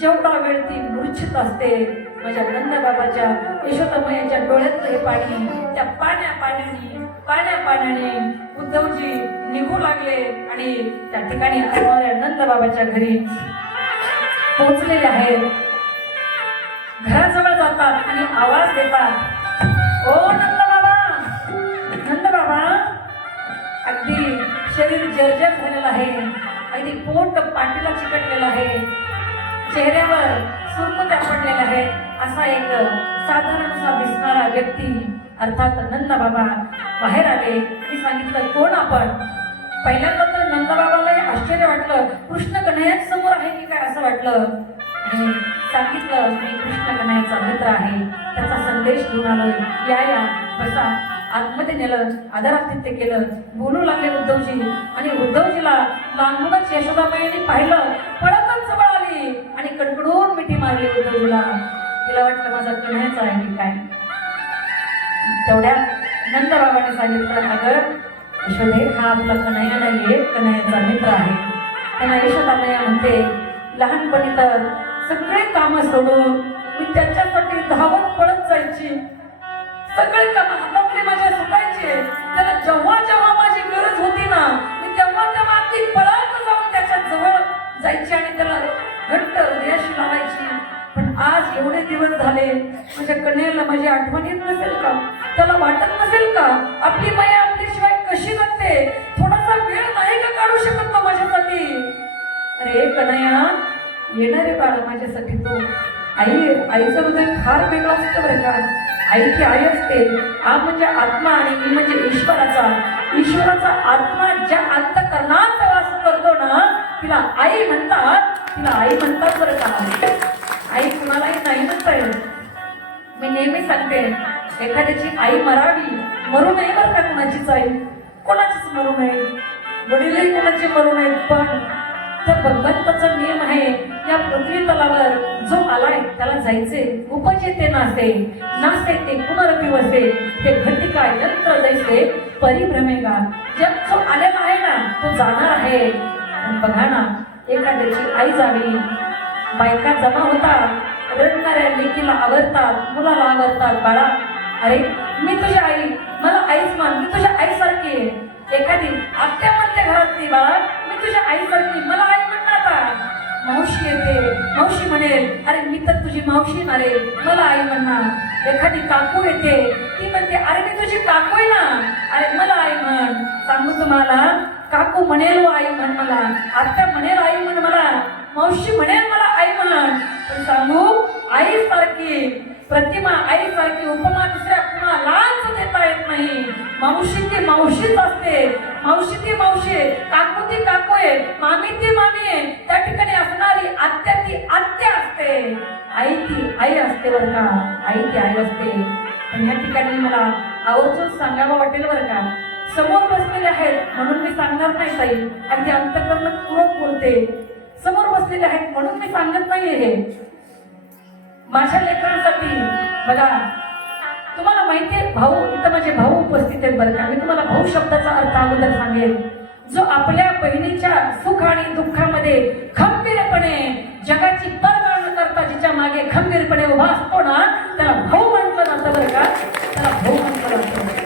जेवढा वेळ ती मूर्छित असते. माझ्या नंदबाबाच्या यशोदामैयाच्या डोळ्यातलं हे पाणी, त्या पाण्याने उद्धवजी निघू लागले आणि त्या ठिकाणी असणाऱ्या नंदबाबाच्या घरी पोहोचलेले आहेत. घराजवळ जातात आणि आवाज देतात, ओ नंदबाबा. अगदी शरीर जर्जर झालेलं आहे, अगदी पोट पाठीला चिकटलेलं आहे, चेहऱ्यावर सुरकुत्या पडलेल्या आहेत. असा एक साधारणसा दिसणारा व्यक्ती अर्थात नंदबाबा बाहेर आले. मी सांगितलं, कोण आपण? पहिल्यांदा तर नंदबाबालाही आश्चर्य वाटलं, कृष्ण कन्हैयाच समोर आहे की काय असं वाटलं. आणि सांगितलं, मी कृष्ण कन्हैयाचा मित्र आहे, त्याचा संदेश घेऊन आलोय, या बसा. आतमध्ये नेलं, आदरातिथ्य केलं, बोलू लागले उद्धवजी. आणि उद्धवजीला लांबूनच यशोदाबाईंनी पाहिलं, पळतच जवळ आली आणि कडकडून मिठी मारली उद्धवजीला. तिला वाटलं माझा कन्हैयाचा आहे की काय. तेवढ्या नंदबाबाने सांगितलं, अगं यशोदे, हा आपला कन्हैया नाहीये, कन्हैयाचा मित्र आहे. त्यांना यशोदाबाई म्हणते, लहानपणी तर सगळे कामं सोडून मी त्याच्यासाठी धावत पळत जायची, सगळे काम हातातले माझ्या सुटायचे. त्याला जेव्हा माझी गरज होती ना, मी तेव्हा अगदी पळत जाऊन त्याच्या जवळ जायची आणि त्याला घट्ट हृदयाशी लावायची. पण आज एवढे दिवस झाले, माझ्या कन्हैयाला माझी आठवण येत नसेल का? त्याला वाटत नसेल का आपली माया आपल्याशिवाय कशी जगते? थोडासा वेळ नाही का काढू शकत तो माझ्यासाठी? अरे कन्हैया, येणारे बाळ माझ्यासाठी तो आईचं हृदय फार वेगळं असतं बरं का. आई ती आई असते, आ म्हणजे आत्मा आणि ई म्हणजे ईश्वराचा आत्मा ज्या अंतःकरणात वास करतो ना, तिला आई म्हणतात बरं का. आई कुणालाही नाही म्हणता येत. मी नेहमी सांगते, एखाद्याची आई मरू नये बरं का. कुणाचीच आई कोणाचीच मरू नये, वडीलही कोणाचे मरू नयेत. पण त्या भगवंताचा नियम आहे, या पृथ्वी तलावर जो आलाय त्याला जायचे. उपजेते नासे ते पुनरपी वसे, हे घटिका यंत्र जैसे परिभ्रमेगा. जग जो आलेला आहे ना, तो जाणार आहे. पण बघा ना, एखाद्याची आई जावी, बायका जमा होतात, रडणाऱ्या लेकीला आवरतात, मुलाला आवरतात. बाळा, अरे मी तुझी आई, मला आईच मान, मी तुझ्या आईसारखी आहे. एखादी आत्या म्हणते घरातली, बाळा मी तुझ्या आईसारखी, मला आई म्हणणार. मावशी येते, मावशी म्हणेल, अरे मी तर तुझी मावशी ना रे, मला आई म्हणणार. एखादी काकू येते, ती म्हणते, अरे मी तुझी काकू आहे ना, अरे मला आई म्हण. सांगू तुम्हाला, काकू म्हणेल आई म्हण मला, आत्या म्हणेल आई म्हण मला, मावशी म्हणेल मला आई म्हण. पण सांगू, आई सारखी प्रतिमा, आई सारखी उपमा दुसऱ्या कुणालाच देता येत नाही. मावशी ती मावशीच असते, मावशी ती मावशी, काकू ती काकू आहे, मामी ती मामी आहे. त्या ठिकाणी असणारी आत्या ती आत्या असते, आई ती आई असते बरं का. आई ती आई असते. पण या ठिकाणी मला आवर्जून सांगावं वाटेल बरं का, समोर बसलेले आहेत म्हणून मी सांगणार नाही ताई, अगदी अंतकरण पूरक बोलते. समोर बसलेले आहेत म्हणून मी सांगत नाहीये हे. माझ्या लेकरांसाठी बघा, तुम्हाला माहितीये भाऊ, इथं माझे भाऊ उपस्थित आहेत बरं का. मी तुम्हाला भाऊ शब्दाचा अर्थ अगोदर सांगेन. जो आपल्या बहिणीच्या सुख आणि दुःखामध्ये खंबीरपणे जगाची पर्वा न करता जिच्या मागे खंबीरपणे उभा असतो ना, त्याला भाऊ म्हटलं जातं बरं का. त्याला भाऊ म्हटलं जातं.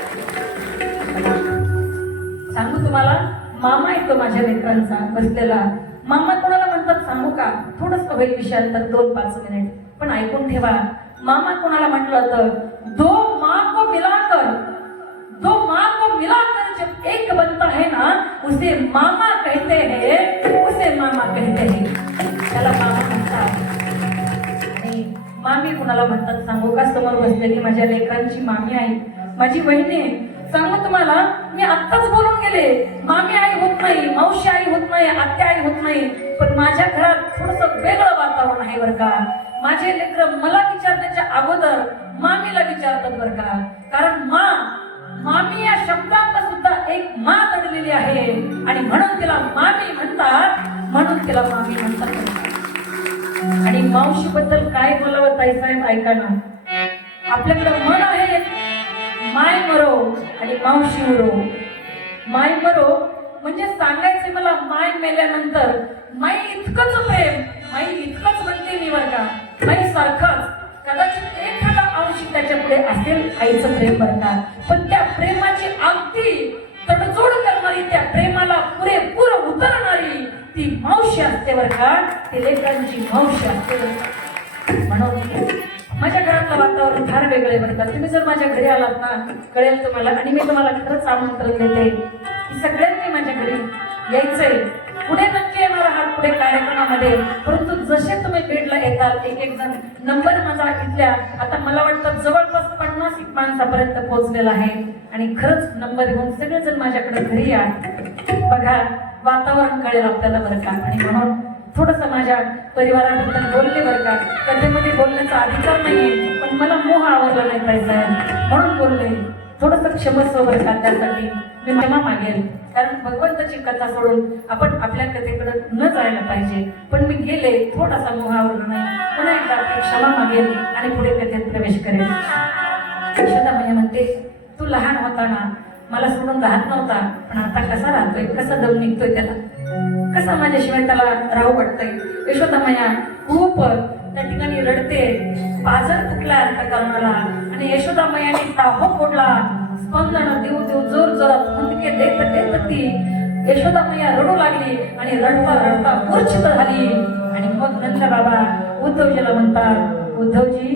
सांगू तुम्हाला, मामा येतो माझ्या लेकरांचा बसलेला. मामा कोणाला म्हणतात सांगू का? थोडंच होईल विषयांतर 2-5 मिनिट, पण ऐकून ठेवा. मामा कोणाला म्हटलं होतं? दो माँ को मिलाकर जब एक बनता है ना, उसे मामा कहते हैं, उसे मामा कहते हैं. त्याला मामा म्हणतात. आणि मामी कोणाला म्हणतात सांगू का? समोर बसलेली माझ्या लेकरांची मामी आई, माझी बहिणी. सांगू तुम्हाला, मी आत्ताच बोलून गेले, मामी आई होत नाही, मावशी आई होत नाही, आत्या आई होत नाही, पण माझ्या घरात थोडस वेगळं वातावरण आहे बरं का. माझे लेकर मला विचारण्याच्या अगोदर मामीला विचारतात बरं का. कारण मामी या शब्दात सुद्धा एक मा दडलेली आहे आणि म्हणून तिला मामी म्हणतात, म्हणून तिला मामी म्हणतात. आणि मावशी बद्दल काय बोलावं ताईसाहेब, ऐका ना. आपल्याकडे म्हण आहे, माय मरो आणि मावशी मरो. माय मरो म्हणजे सांगायचे मला माय मेल्यानंतर माई इतकंच प्रेम, माई इतकंच म्हणते मी बरं का, माई सारखंच. कदाचित एखादा अंश त्याच्या पुढे असेल आईचं प्रेम बरं का, पण त्या प्रेमाची अगदी तडजोड करणारी, त्या प्रेमाला पुरेपूर उतरणारी ती मावशी असते बरं का. ती लेकरांची मावशी असते बरं का. म्हणून माझ्या घरातलं वातावरण फार वेगळं आहे बरं का. तुम्ही जर माझ्या घरी आलात ना, कळेल तुम्हाला. आणि मी तुम्हाला खरंच आमंत्रण देते की सगळ्यांनी माझ्या घरी यायचंय. पुढे नक्की येणार आहात पुढे कार्यक्रमामध्ये, परंतु जसे तुम्ही भेटला येतात, एक जण नंबर माझा इथल्या आता मला वाटतं जवळपास 50 माणसापर्यंत पोहोचलेला आहे. आणि खरंच नंबर घेऊन सगळेजण माझ्याकडे घरी या. बघा, वातावरण कळेल आपल्याला बरं का. आणि म्हणून थोडस माझ्या परिवाराबद्दल बोलले बरं का. कथेमध्ये बोलण्याचा अधिकार नाहीये, पण मला मोह आवडला नाही पाहिजे म्हणून बोलले. थोडंसं क्षमस्व बरं का, त्यासाठी मी क्षमा मागेल. कारण भगवंताची कथा सोडून आपण आपल्या कथेकडे न जायला पाहिजे. पण मी गेले, थोडासा मोह आवडला नाही, पुन्हा एकदा क्षमा मागेल आणि पुढे कथेत प्रवेश करेल. यशोदा मैया म्हणते, तू लहान होता ना, मला सोडून राहत नव्हता, पण आता कसा राहतोय, कसा दम निघतोय त्याला, कसा माझ्याशिवाय त्याला राहू वाटतंय. यशोदा मैया खूप त्या ठिकाणी रडते. पाजर फुटला अंतकरणाला आणि यशोदा मैयाने ताहो फोडला. स्पंदन देऊ देऊ जोर जोरात मुंडके देत देत ती यशोदा मैया रडू लागली आणि रडता रडता मूर्छित झाली. आणि मग नंद बाबा उद्धवजीला म्हणतात, उद्धवजी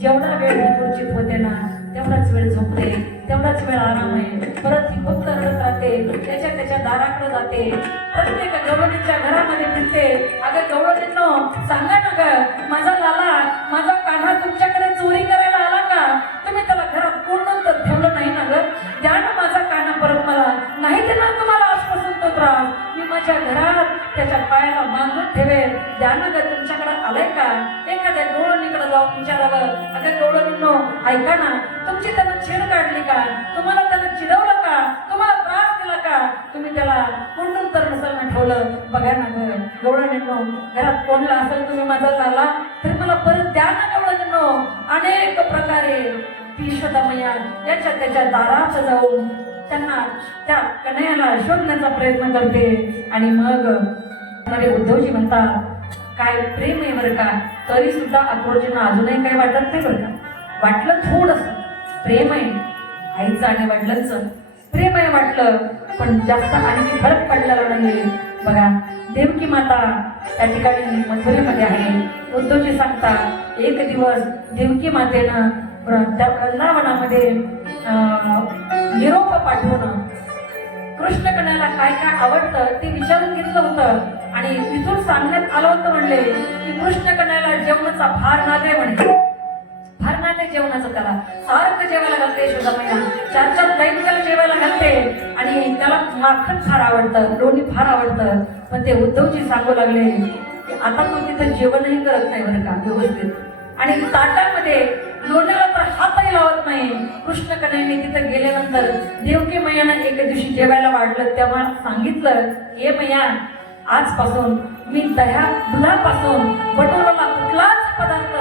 जेवढा वेळ ही मूर्छित होते ना, तेवढाच वेळ झोपते, तेवढाच वेळ आराम आहे. परत ही फक्त रडत राहते, त्याच्या दाराकडे जाते, प्रत्येक गवळणीच्या घरामध्ये फिरते. अगं गवळणींनो, सांगा ना ग, माझा लाला, माझा कान्हा तुमच्याकडे चोरी करायला आला का? तुम्ही त्याला घरात कोण तर ठेवलं नाही ना ग, द्या ना माझा कान्हा परत मला. नाही देणार तुम्हाला आजपासून तो त्रास, मी माझ्या घरात त्याच्या पायाला बांधून ठेवेल, द्या ना ग. तुमच्याकडे आलाय का? एखाद्या गवळणीकडे जाऊन विचारावं, अगं गवळणींनो ऐका ना, तुमची त्यानं छेड काढली का? तुम्हाला त्यानं चिडवलं का? तुम्हाला त्रास दिला का? तुम्ही त्याला कोंडून तर नसेल ना ठेवलं. बघा ना ग गवळणींनो, घरात कोणला असेल तुम्ही माझा लाला, तर मला परत द्या ना गवळणींनो. अनेक प्रकारे ती यशोदा मैया याच्या त्याच्या दारात जाऊन त्यांना त्या कन्हैयाला शोधण्याचा प्रयत्न करते. आणि मग उद्धवजी म्हणतात, काय प्रेम आहे बरं का. तरी सुद्धा अक्रोजींना अजूनही काही वाटत नाही बरं का. वाटलं थोडस प्रेम आहे, आईचं आणि वडिलांचं प्रेम आहे वाटलं, पण जास्त आणखी फरक पडलेला नाही. बघा, देवकी माता त्या ठिकाणी मथुरेमध्ये आहे. उद्धवजी सांगतात, एक दिवस देवकी मातेनं त्या वृंदावनामध्ये निरोप पाठवून कृष्ण कन्हैयाला काय काय आवडतं ते विचारून घेतलं होतं. आणि तिथून सांगण्यात आलं होतं म्हणले की कृष्ण कन्हैयाला जेवणाचा फार नाद आहे म्हणे. फार नाद आहे जेवणाचं, त्याला सारखं जेवायला घालते यशोदा मैया, 4-4 टाईम त्याला जेवायला घालते. आणि त्याला माखन फार आवडतं, लोणी फार आवडतं. पण ते उद्धवजी सांगू लागले की आता तो तिथं जेवणही करत नाही बरं का व्यवस्थित, आणि ताटामध्ये लोण्याला तर हातही लावत नाही. कृष्ण कन्हैयाने तिथं गेल्यानंतर देवकी मैयानं एके दिवशी जेवायला वाढलं तेव्हा सांगितलं, हे मैया आजपासून मी दुधापासून बनवलेला कुठलाच पदार्थ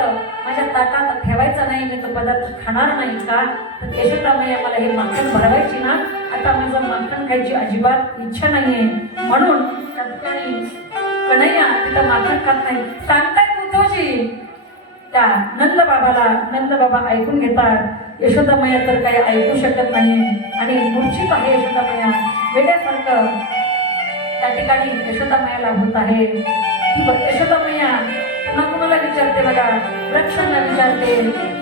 माझ्या ताटात ठेवायचा नाही, मी तो पदार्थ खाणार नाही का? तर यशोदा मैया मला हे माखण भरवायची ना, आता माझं माखण खायची अजिबात इच्छा नाहीये. म्हणून त्या ठिकाणी कन्हैया तिथं माखण खात नाही. सांगतायत उद्धवजी त्या नंद बाबा ऐकून घेतात. यशोदा मैया तर काही ऐकू शकत नाही आणि मूर्छित आहे यशोदा मैया, वेड्यासारखं त्या ठिकाणी यशोदा मैयाला होत आहे. ती यशोदा मैया पुन्हा कुणाला विचारते बघा, वृक्षांना विचारते,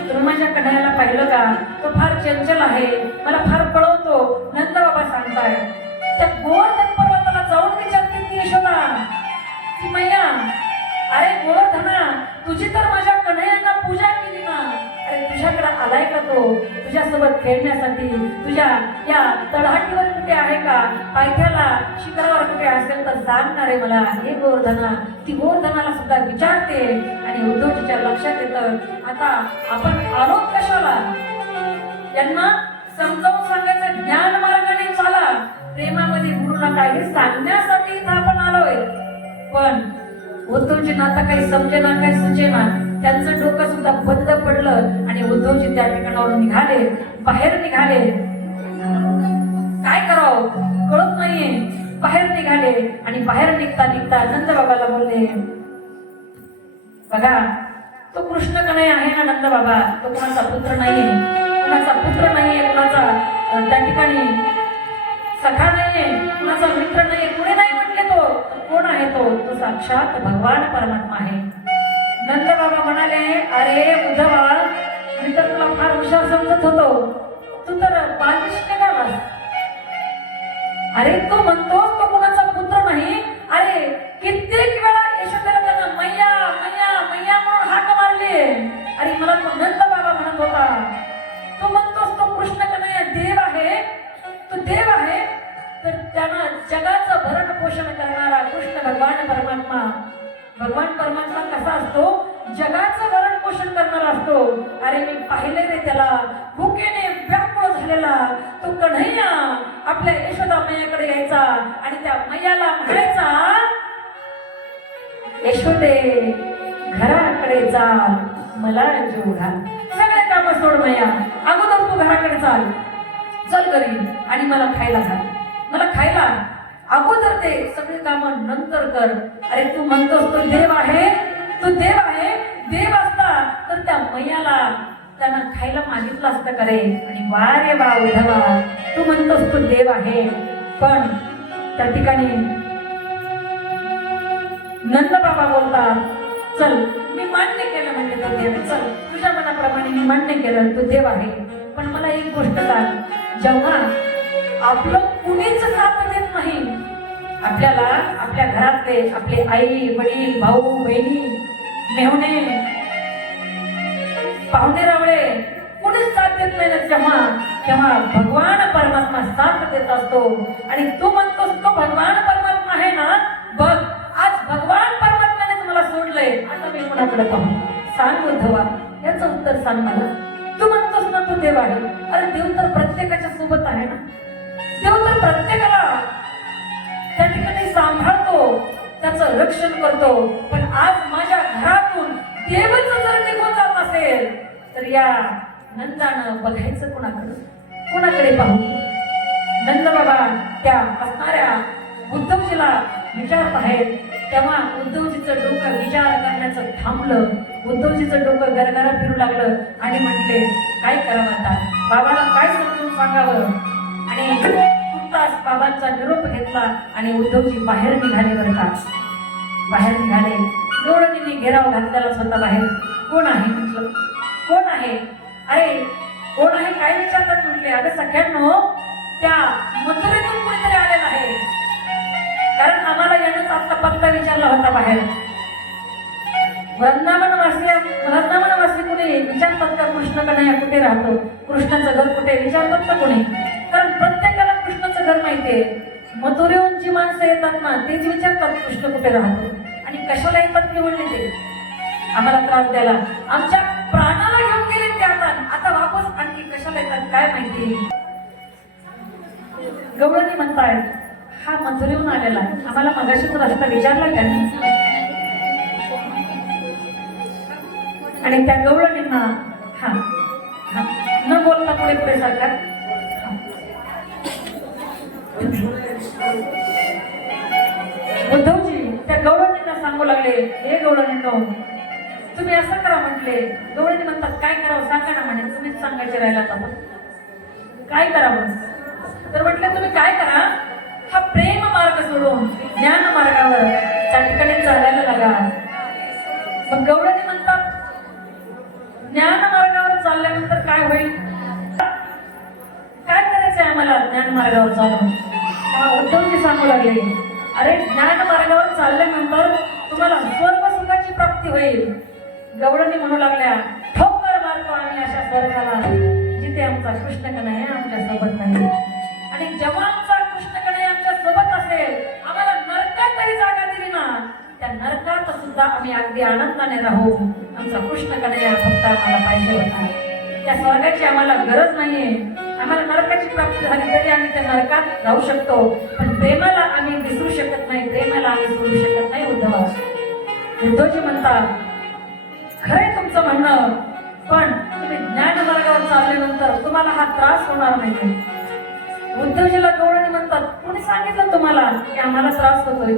तुम्ही माझ्या कन्हैयाला पाहिलं का? तो फार चंचल आहे, मला फार पळवतो. नंद बाबा सांगताय त्या गोवर्धन पर्वताला जाऊन विचारते ती यशोदा, ती मैया, अरे गोवर्धना, तुझी तर माझ्या कन्हैयाला पूजा केली ना, अरे तुझ्याकडे आलाय का तो तुझ्यासोबत खेळण्यासाठी? तुझ्या या तळहाटीवर कुठे आहे का? पायथ्याला शिखरावर कुठे असेल तर सांगणार आहे मला. हे गोवर्धना, ती गोवर्धनाला सुद्धा विचारते आणि उद्धवजीच्या लक्षात येतं, आता आपण आलो कशाला? यांना समजावून सांगायचं, ज्ञान मार्गाने चाला, प्रेमामध्ये गुरु नका हे सांगण्यासाठी इथं आपण आलोय. पण उद्धवजींना आता काही समजेना, काही सुचेना, त्यांचं डोकं सुद्धा बंद पडलं आणि उद्धवजी त्या ठिकाणावरून बाहेर निघाले. काय करावं कळत नाहीये, बाहेर निघाले आणि बाहेर निघता नंदबाबाला बोलले, बघा तो कृष्ण कन्हैया आहे ना नंद बाबा, तो कोणाचा पुत्र नाहीये, कोणाचा त्या ठिकाणी सखा नाहीये, कुणाचा मित्र नाहीये, कुणी नाही म्हटले. तो कोण आहे? तो साक्षात भगवान परमात्मा आहे. नंद बाबा म्हणाले, अरे उद्धवा, मी तर तुला फार हुशार समजत होतो, तू तर बालिश निघालास. अरे तू म्हणतोस तो कोणाचा पुत्र नाही. अरे कित्येक वेळा यशोदेला त्यांना मैया मैया मैया म्हणून हाक मारली. अरे मला तो नंद बाबा म्हणत होता. तू म्हणतोस तो कृष्ण कन्हैया देव आहे, तो देव आहे, तर त्यांना जगाचं भरण पोषण करणारा कृष्ण भगवान परमात्मा कसा असतो? जगाचं भरण पोषण करणारा असतो. अरे मी पाहिले रे त्याला, भुकेने व्याकुळ झालेला तो कन्हैया आपल्या यशोदा मैयाकडे यायचा आणि त्या मैयाला म्हणायचा, यशोदे घराकडे चाल, मला जीव घाल, सगळे काम सोड मैया, अगोदर तू घराकडे चल घरी आणि मला खायला घाल, मला खायला अगोदर ते सगळे काम नंतर कर. अरे तू म्हणतोस तो देव आहे, देव असता तर त्या मैयाला त्यांना खायला मागितलं असतं करे. आणि वा रे वा उद्धवा, तू म्हणतोस तो देव आहे, पण त्या ठिकाणी नंद बाबा बोलतात, चल मी मान्य केलं म्हणजे तो देव, चल तुझ्या मनाप्रमाणे मी मान्य केलं तो देव आहे. पण मला एक गोष्ट सांग, जेव्हा आपलं कुणीच साथ देत नाही, आपल्याला आपल्या घरातले आपले आई वडील भाऊ बहिणी मेहुणे पाहुणे रावळे कुणीच साथ देत नाही ना, तेव्हा भगवान परमात्मा साथ देत असतो. आणि तू म्हणतोस तो भगवान परमात्मा आहे ना, बघ आज भगवान परमात्म्याने तुम्हाला सोडलंय, आता मी कोणाकडे पाहू? सांग उद्धवा, याचं उत्तर सांग मला. तू म्हणतोस ना तो देव आहे, अरे देव तर प्रत्येकाच्या सोबत आहे ना, देव तर प्रत्येकाला त्या ठिकाणी सांभाळतो, त्याचं रक्षण करतो. पण आज माझ्या घरातून देवच जर निघून जात असेल तर या नंदानं बघायचं कोणाकडे पाहू? नंद बाबा त्या असणाऱ्या उद्धवजीला विचारत आहेत. तेव्हा उद्धवजीचं डोकं विचार करण्याचं थांबलं. उद्धवजीचं डोकं गरगरा फिरू लागलं आणि म्हटले, काय करावं आता? बाबाला काय समजून सांगावं? आणि तुर्तास बाबांचा निरोप घेतला आणि उद्धवजी बाहेर निघाले. बरं का, बाहेर निघाले, डोळ्यांनी घेराव घातलेला स्वतः बाहेर. कोण आहे म्हटलं, कोण आहे? अरे कोण आहे काय विचारतात म्हटले. अगं सगळ्यांनो, त्या मथुरेतून कोणीतरी आलेला आहे, कारण आम्हाला यानंच आपला पत्ता विचारला होता बाहेर. वृंदावनवासी कुठे विचारतात का कृष्ण कन्हैया कुठे राहतो, कृष्णाचं घर कुठे विचारतात का कोणी? कारण प्रत्येकाला कृष्णाचं घर माहितीये. मथुरेहून जी माणसं येतात ना, तेच विचारतात कृष्ण कुठे राहतो. आणि कशाला येतात ते म्हणले, ते आम्हाला त्रास द्यायला, आमच्या प्राणाला घेऊन गेले ते. आता वापस आणखी कशाला येतात काय माहिती. गवळणी म्हणतायत हा मथुरेहून आलेला आहे. आम्हाला मगाशीच रस्ता विचारला त्यांनी आणि त्या गवळणींना हा हा न बोलता पुढे पुढे सरकार. उद्धवजी त्या गवळणींना सांगू लागले, हे गवळणींनो तुम्ही असं करा म्हटले. गवळणी म्हणतात काय करावं सांगा ना म्हणे. तुम्हीच सांगायचे राहिला आता काय करावं. तर म्हटलं तुम्ही काय करा, हा प्रेम मार्ग सोडून ज्ञान मार्गावर त्या ठिकाणी चालायला लागा. मग गवळणी म्हणतात ज्ञान मार्गावर चालल्यानंतर काय होईल, काय करायचंय आम्हाला ज्ञान मार्गावर चालून. तेव्हा उद्धवजी सांगू लागले, अरे ज्ञान मार्गावर चालल्यानंतर तुम्हाला स्वर्ग सुखाची प्राप्ती होईल. गवळणी म्हणू लागल्या, ठोकर मारतो आम्ही अशा स्वर्गाला जिथे आमचा कृष्णकन्हैया आमच्या सोबत नाही. आणि जेव्हा आमचा कृष्णकन्हैया आमच्या सोबत असेल, आम्हाला नरकात तरी जागा दिली ना, त्या नरकात सुद्धा आम्ही अगदी आनंदाने राहू. आमचा कृष्णकन्हैया फक्त आम्हाला पाहिजे होता. त्या स्वर्गाची आम्हाला गरज नाहीये. आम्हाला नरकाची प्राप्ती झाली तरी आम्ही त्या नरकात राहू शकतो, पण प्रेमाला आम्ही विसरू शकत नाही, प्रेमाला आम्ही सोडू शकत नाही. उद्धवजी म्हणतात खरंय तुमचं म्हणणं, पण तुम्ही ज्ञान मार्गावर चालल्यानंतर तुम्हाला हा त्रास होणार नाही. उद्धवजीला गवळणी म्हणतात कोणी सांगितलं तुम्हाला की आम्हाला त्रास होतोय.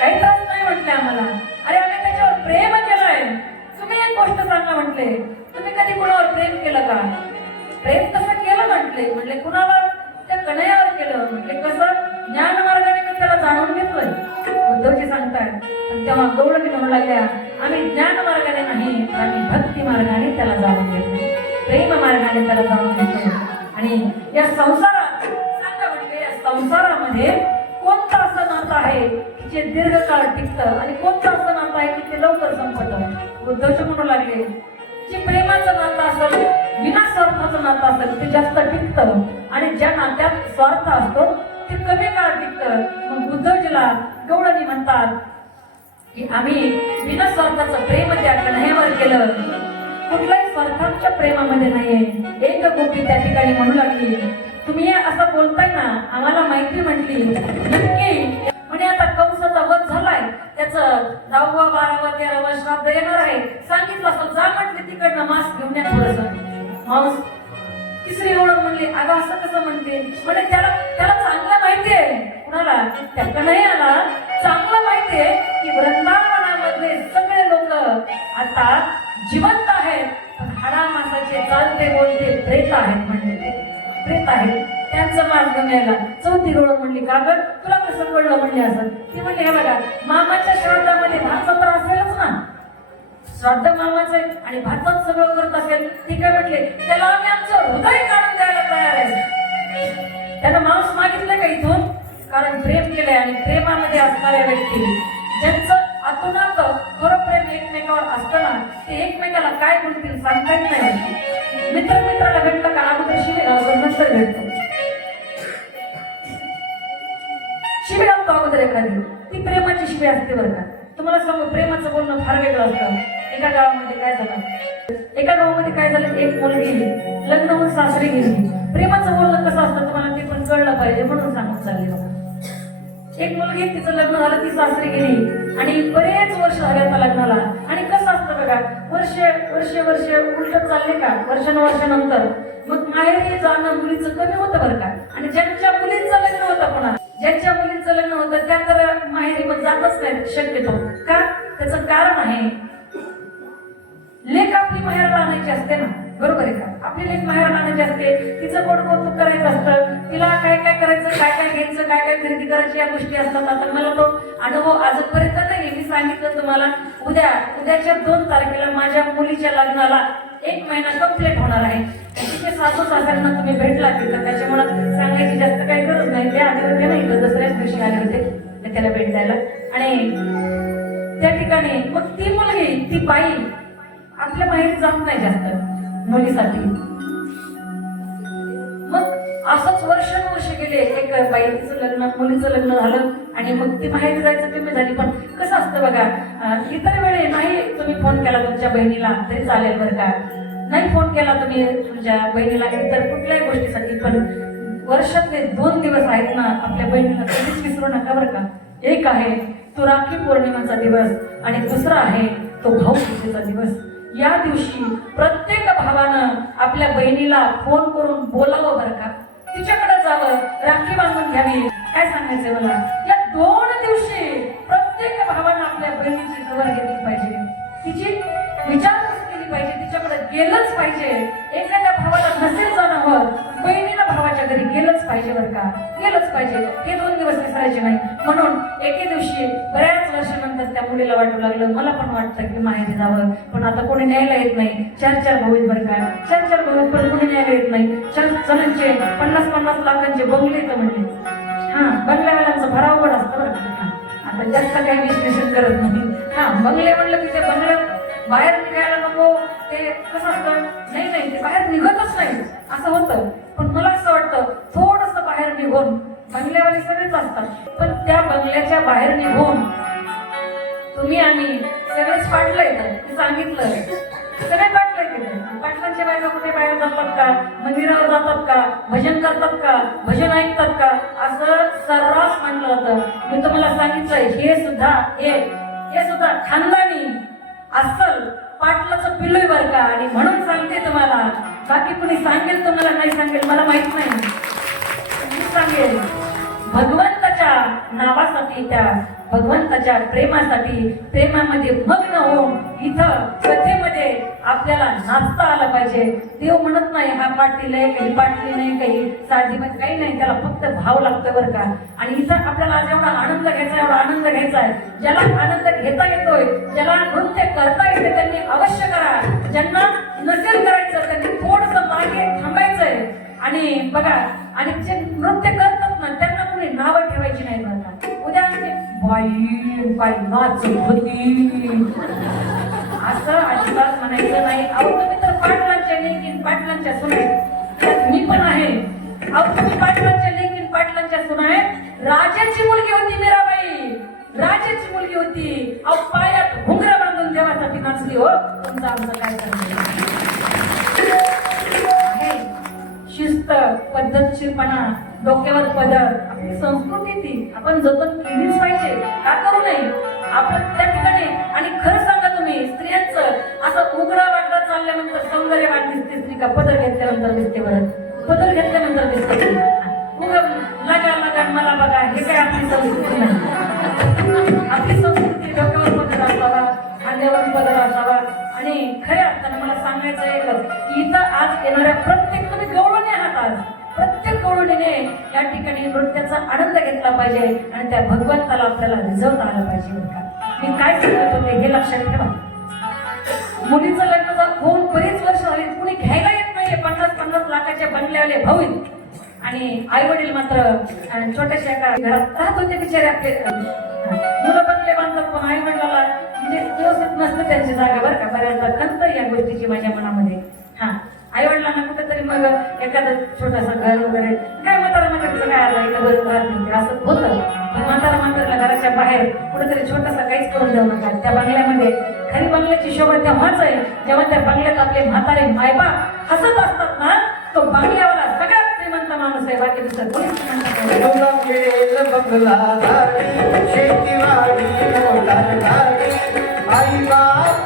काही त्रास नाही म्हटले आम्हाला. अरे आम्ही त्याच्यावर प्रेम केलंय. तुम्ही एक गोष्ट सांगा म्हटले, तुम्ही कधी कुणावर प्रेम केलं का. प्रेम कसं केलं म्हटले. म्हटले कुणावर, त्या कन्हैयावर केलं. म्हटले कसं, ज्ञान मार्गाने मी त्याला जाणून घेतोय. उद्धवजी सांगतायत. तेव्हा गवळणी म्हणू लागल्या, आम्ही ज्ञान मार्गाने नाही, आम्ही भक्ती मार्गाने त्याला जाणून घेतो, प्रेम मार्गाने त्याला जाणून घेतो. आणि या संसारात सांगा म्हटले, या संसारामध्ये कोणतं असं नातं आहे की जे दीर्घकाळ टिकतं आणि कोणतं असं नातं आहे की ते लवकर संपतं. उद्धवजी म्हणू लागले, जे प्रेमाचं नातं असेल, विना स्वार्थाचं नातं असेल ते जास्त टिकतं, आणि ज्या नात्यात स्वार्थ असतो ते कमी काळ टिकतं. मग उद्धवजीला गवळणी म्हणतात की आम्ही विना स्वार्थाचं प्रेम त्या कन्हैयावर केलं, कुठल्याही स्वार्थाच्या प्रेमामध्ये नाहीये. एक गोपी त्या ठिकाणी म्हणू लागली, तुम्ही असं बोलताय ना, आम्हाला माहिती म्हटली नक्की म्हणे आता कंसाचा वध झालाय, त्याचं 10वा 12वा 13वा श्राद्ध येणार आहे, सांगितलं असं जा म्हटले तिकडनं मांस घेऊन या थोडंसं मांस. तिसरी ओळख म्हणली, अगं असं कसं म्हणते. म्हणजे त्याला चांगलं माहितीये, कुणाला, त्या कन्हैयाला चांगलं माहितीये की वृंदावनामधले सगळे लोक आता जिवंत आहेत, पण हाडा मासाचे चालते बोलते प्रेत आहेत. म्हणजे ते प्रेत आहेत, त्यांचं मांस घेऊन यायला. चौथी ओळख म्हणली, का ग तुला कसं कळलं म्हणले असं. ती म्हणली, हे बघा मामाच्या श्राद्धामध्ये भात सत्र असेलच ना, श्राद्ध मामाचे आणि भातात सगळं करत असेल. ठीक आहे म्हटले, त्याला आम्ही आमचं हृदय काढून द्यायला तयार आहे. त्यानं मांस मागितलं का इथून, कारण प्रेम केलंय. आणि प्रेमामध्ये असणाऱ्या व्यक्ती ज्यांचं आतोनात खरं प्रेम एकमेकावर असतं ना, ते एकमेकाला काय बोलतील सांगता येत नाही. मित्र मित्राला भेटलं का अगोदर नंतर भेटतो, शिवी घालतो अगोदर एखादी, ती प्रेमाची शिवी असते बरं का. तुम्हाला सांगू, प्रेमाचं बोलणं फार वेगळं असतं. एका गावामध्ये काय झालं, एक मुलगी लग्न होऊन सासरी गेली. प्रेमाचं बोलणं कसं असतं तुम्हाला ते पण कळलं पाहिजे म्हणून सांगून चालले बघा. एक मुलगी, तिचं लग्न झालं, ती सासरी गेली आणि बरेच वर्ष झाले आता लग्नाला. आणि कसं असतं बघा, वर्ष उलटत चालले का, वर्षानुवर्षानंतर मग माहेरी जाणं मुलीचं कमी होतं बरं का. आणि ज्यांच्या मुलींचं लग्न होतं, पुन्हा ज्यांच्या मुलींचं लग्न होतं त्या तर माहेरी मग जातच नाही शक्यतो. का, त्याचं कारण आहे, लेक आपली माहेरला आणायची असते ना, बरोबर आहे का. आपली लेक माहेरला आणायची असते, तिचं गोड कौतुक करायचं असतं, तिला काय काय करायचं, काय काय घ्यायचं, काय काय खरेदी करायची, या गोष्टी असतात. आता मला तो अनुभव आजपर्यंत नाही. मी सांगितलं तुम्हाला, उद्याच्या 2 तारखेला माझ्या मुलीच्या लग्नाला 1 महिना कंप्लीट होणार आहे. तिथे सासू सासऱ्यांना तुम्ही भेटला तिथं, त्याच्यामुळे सांगायची जास्त काही गरज नाही. त्या आधी होते नाही तर दसऱ्याच दिवशी आले होते त्याला भेट द्यायला. आणि त्या ठिकाणी मग ती मुलगी, ती बाई आपल्या माहेरी जात नाही जास्त मुलीसाठी. मग असंच वर्ष गेले. एक बाई, तिचं लग्न, मुलीचं लग्न झालं आणि मग ती माहेरी जायचं कमी झाली. पण कसं असतं बघा, इतर वेळे नाही तुम्ही फोन केला तुमच्या बहिणीला तरी चालेल बरं का, नाही फोन केला तुम्ही तुमच्या बहिणीला इतर कुठल्याही गोष्टीसाठी, पण वर्षातले 2 दिवस आहेत ना आपल्या बहिणीला कधीच विसरू नका बरं का. एक आहे तो राखी पौर्णिमेचा दिवस आणि दुसरा आहे तो भाऊबीजेचा दिवस. या दिवशी प्रत्येक भावानं आपल्या बहिणीला फोन करून बोलावं बरं का, तिच्याकडे जावं, राखी बांधून घ्यावी. काय सांगायचंय मला, या 2 दिवशी प्रत्येक भावानं आपल्या बहिणीची खबर घेतली पाहिजे, तिची विचारपूस केली पाहिजे, तिच्याकडे गेलंच पाहिजे. एखाद्या भावाला नसेल जाणं, बहिणीला भावाच्या घरी गेलंच पाहिजे बरं का, गेलंच पाहिजे. हे 2 दिवस विसरायचे नाही. म्हणून एके दिवशी बऱ्याच वर्षानंतर त्या मुलीला वाटू लागलं, मला पण वाटतं की माहेरी जावं, पण आता कोणी न्यायला येत नाही. 4 भाऊ आहेत बरं का, 4 भाऊ आहेत, पण कोणी न्यायला येत नाही. 4 जणांचे 50-50 लाखांचे बंगले तर म्हणले. हा, बंगल्यावाल्यांचं फार अवघड असतं बरं का. आता जास्त काही विश्लेषण करत नाही. हा, बंगले म्हणलं की ते बंगल्यात बाहेर निघायला नको, ते कसं असतं, नाही ते बाहेर निघतच नाही असं होतं. पण मला असं वाटतं थोडस बाहेर निघून, बंगल्यावाले सगळेच असतात, पण त्या बंगल्याच्या बाहेर निघून तुम्ही आम्ही सगळेच पाडलंय तर सांगितलं, सगळे पाडलंय की पाटलांच्या बायका कुठे बाहेर जातात का, मंदिरावर जातात का, भजन करतात का, भजन ऐकतात का, असं सर्रास म्हणलं होतं. मी तुम्हाला सांगितलंय हे सुद्धा खानदानी अस्सल पाटलाचं पिल्लूय बरं का. आणि म्हणून सांगते तुम्हाला, बाकी कुणी सांगेल तुम्हाला नाही सांगेल मला माहित नाही, मी सांगेल भगवंताच्या नावासाठी, त्या भगवंताच्या प्रेमासाठी, प्रेमामध्ये मग्न होऊन इथं कथेमध्ये आपल्याला नाचता आलं पाहिजे. देव म्हणत नाही हा पाटील आहे, काही पाटली नाही, काही साधीमध्ये काही नाही, त्याला फक्त भाव लागतो बरं का. आणि इथं आपल्याला जेवढा आनंद घ्यायचा एवढा आनंद घ्यायचा आहे. ज्याला आनंद घेता येतोय, ज्याला नृत्य करता येते त्यांनी अवश्य करा. ज्यांना नसेल करायचं त्यांनी थोडस मागे थांबायचंय. आणि बघा, आणि जे नृत्य करतात ना त्यांना कोणी नावं ठेवायची नाही बरं का. उद्या बाई काय नाच होती असं अजिबात म्हणायचं नाही. अहो तुम्ही तर पाटलांच्या लेकीन पाटलांच्या सुना, मी पण आहे. अहो तुम्ही पाटलांच्या लेकीन पाटलांच्या सुना आहे. राजाची मुलगी होती मीराबाई, राजाची मुलगी होती. अहो पायात घुंगरा बांधून देवासाठी नाचली हो. तुमचं आमचं काय करणार, शिस्त, पद्धतशीरपणा, डोक्यावर पदर, आपली संस्कृती ती आपण जतन केलीच पाहिजे. का करू नये आपण त्या ठिकाणी. आणि खरं सांगा तुम्ही, स्त्रियांचं असं उघडा वाटत चालल्यानंतर सौंदर्य वाट दिसते स्त्री का पदर घेतल्यानंतर दिसते बरं, पदर घेतल्यानंतर दिसते. लगा मला बघा, हे काय आपली संस्कृती नाही. आपली संस्कृती डोक्यावर पदर असावा, खांद्यावर पदर असावा. आणि खऱ्या अर्थानं मला सांगायचं एकच, इथं आज येणाऱ्या प्रत्येक, तुम्ही गवळणी आहात, आज प्रत्येक गवळणीने या ठिकाणी नृत्याचा आनंद घेतला पाहिजे आणि त्या भगवंताला आपल्याला रिझवता आलं पाहिजे बरं का. मी काय सांगत होते हे लक्षात ठेवा. मुलीचं लग्न होऊन बरीच वर्ष झाली, कुणी घ्यायला येत नाहीये. 50-50 लाखाच्या बंगल्यावाले भाऊ आणि आई वडील मात्र छोट्याशा एका घरात राहत होते बिचारे. आपले मुलं बंगले बांधतात पण आई वडिलाला म्हणजे व्यवस्थित नसतं त्यांची जागा बरं का. बऱ्याचदा खंत या गोष्टीची माझ्या मनामध्ये. हा, आई वडिलांना कुठेतरी मग एखादं छोटासा घर वगैरे काय म्हातारा म्हातारीचं काय आलं इथं बरं असं होतं. पण म्हातारा म्हातारीला घराच्या बाहेर कुठेतरी छोटासा काहीच करून देऊ नका. त्या बंगल्यामध्ये खरी बंगल्याची शोभा तेव्हाच आहे जेव्हा त्या बंगल्यात आपले म्हातारे मायबाप हसत असतात ना. तो बंगल्यावाला सगळ्यात श्रीमंत माणूस आहे. बाकी दुसरं कोणीच श्रीमंत बंगला, शेतीवाडी, मोटार गाडी, आई बाप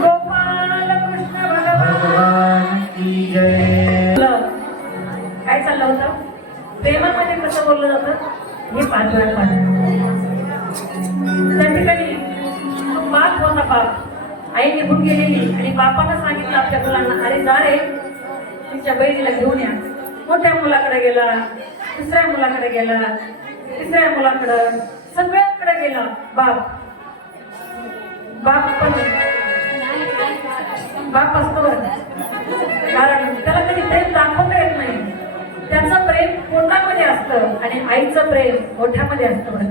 गोपाल कृष्ण भगवान भगवान की जय. काय चाललं होतं प्रेमामध्ये कसं बोललं जातं हे पाठवलं त्या ठिकाणी तो बाप होता बाप आई निघून गेलेली आणि बापानं सांगितलं आपल्या मुलांना अरे जा रे तिच्या बहिणीला घेऊन या. मोठ्या मुलाकडे गेला दुसऱ्या मुलाकडे गेला तिसऱ्या मुलाकडं सगळ्यांकडे गेला बाप पण बाप असतो बरं कारण त्याला कधी प्रेम दाखवता येत नाही. त्याचं प्रेम पोटामध्ये असतं आणि आईचं प्रेम मोठ्यामध्ये असतं बरं.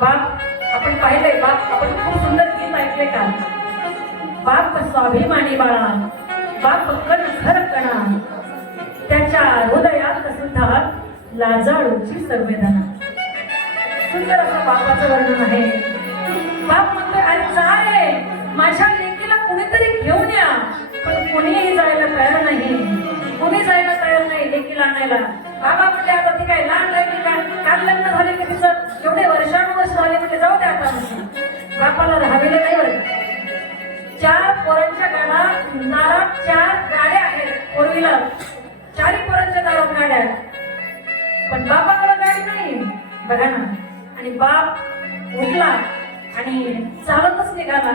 बाप आपण पाहिलंय बाप आपण खूप सुंदर गीत ऐकले का बाप स्वाभिमानी बाळा बाप कण खर कणा त्याच्या हृदयात सुद्धा लाजाळूची संवेदना. सुंदर असं बापाचं वर्णन आहे. बाप म्हणतोय अरे जा रे माझ्या लेकीला कुणीतरी घेऊन या पण कुणीही जायला तयार नाही. कुणी जायला तयार नाही लेकीला आणायला. बाबा म्हणजे आता ती काय लहान लागली का काल लग्न झाले की तिचं एवढे वर्षानुवर्ष झाले म्हणजे जाऊ द्या आता. बापाला राहावेले नाही बरं. 4 पोरांच्या दारात 4 गाड्या आहेत फोर व्हीलर. 4 पोरांच्या दारात गाड्या पण बापाला गाडी नाही बघा ना. आणि बाप उठला आणि चालतच निघाला.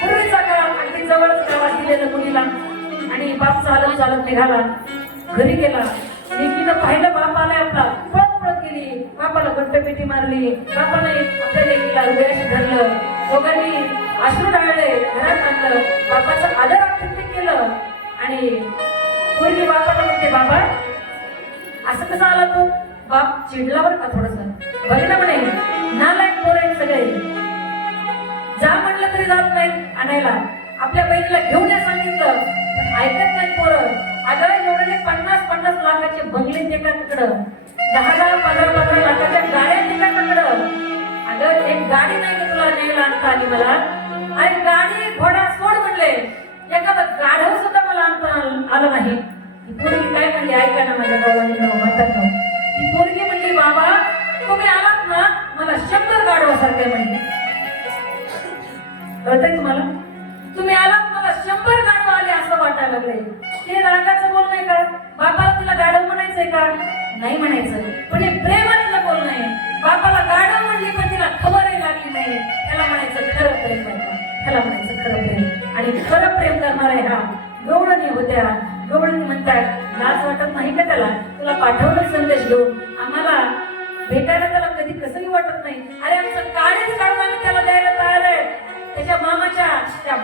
पूर्वीचा काळ अगदी जवळच गावात दिलेलं मुलीला आणि बाप चालत चालत निघाला. घरी गेला लेकीनं पाहिलं बाप आलाय आपला पळत पळत गेली. बापाला गट्टपेटी मारली. बापाने आपल्या लेकीला हृदयाशी धरलं. दोघांनी अश्रू ढाळले घरात आणलं. बापाचं आदर आतिथ्य केलं आणि मुलगी बापाला म्हणते बाबा असं कसं आला तू. बाप चिडला बरं का थोडस बघितलं म्हणे नालायक पोर आहेत सगळे. जा म्हणलं तरी जात नाही आणायला. आपल्या बहिणीला घेऊन या सांगितलं पण ऐकत नाही पोरं. अगं एवढे 50-50 लाखाचे बंगले एकाकडं 10-15 लाखाच्या गाड्या एकाकडं. अगं एक गाडी नाही का तुला न्यायला आणता आली मला. अरे गाडी घोडा सोड म्हणले एखादं गाढव सुद्धा मला आणता आलं नाही. ती पोरगी काय म्हणली ऐका ना माझ्या गावाने म्हणतात ना. ती पोरगी म्हणली बाबा तुम्ही आलात ना मला 100 गाढवासारखे म्हणले. कळतंय तुम्हाला तुम्ही आलात मला 100 गाढव आले असं वाटायला लागले. ते रागाचं बोल नाही का. बापाला तुला गाढव म्हणायचंय का नाही म्हणायचं पण हे प्रेमातलं बोल नाही. बापाला गाढव म्हणली पण तिला खबरही लागली नाही. त्याला म्हणायचं खरं प्रेम करता. त्याला म्हणायचं खरं प्रेम. आणि खरं प्रेम करणारे ह्या गवळणी होत्या. गवळणी म्हणतात लाज वाटत नाही का त्याला तुला पाठवलं संदेश घेऊन आम्हाला भेटायला त्याला कधी कसंही वाटत नाही. अरे आमचं काळीच काढून आम्ही त्याला द्यायला तयार आहे. त्याच्या मामाच्या त्या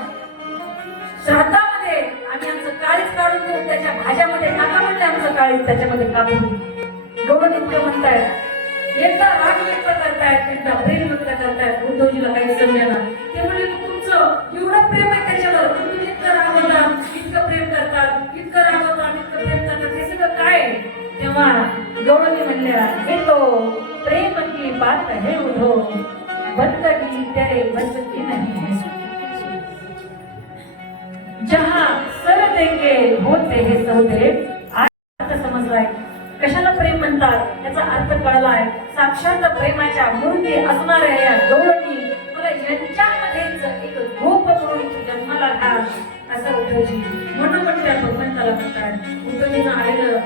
श्राद्धामध्ये आम्ही आमचं काळीच काढून देऊ. त्याच्या भाज्यामध्ये टाका म्हणले आमचं काळीच त्याच्यामध्ये कापून. गवळण इतकं म्हणतायत एकदा राग व्यक्त करतायत एकदा प्रेम व्यक्त करतायत. उद्धवजीला काही समजेना. ते म्हणजे तुमचं एवढं प्रेम आहे त्याच्यावर तुम्ही इतकं रागवतात इतकं प्रेम करतात इतकं रागवतात इतकं प्रेम करतात हे सगळं काय. तेव्हा गवळणी म्हणल्या हे तो प्रेम की बात है उद्धव बंदगी तेरे बस की नहीं है. जहां सर देके होते हे सौदे. अर्थ समजलाय कशाला प्रेम म्हणतात याचा अर्थ कळलाय. साक्षात प्रेमाच्या मूर्ती असणाऱ्या या गवळणी मला यांच्यामध्येच एक रूप म्हणून जन्माला घाल असं उद्धवजी म्हणून त्या भगवंताला म्हणतात. उद्धवजींना आलेलं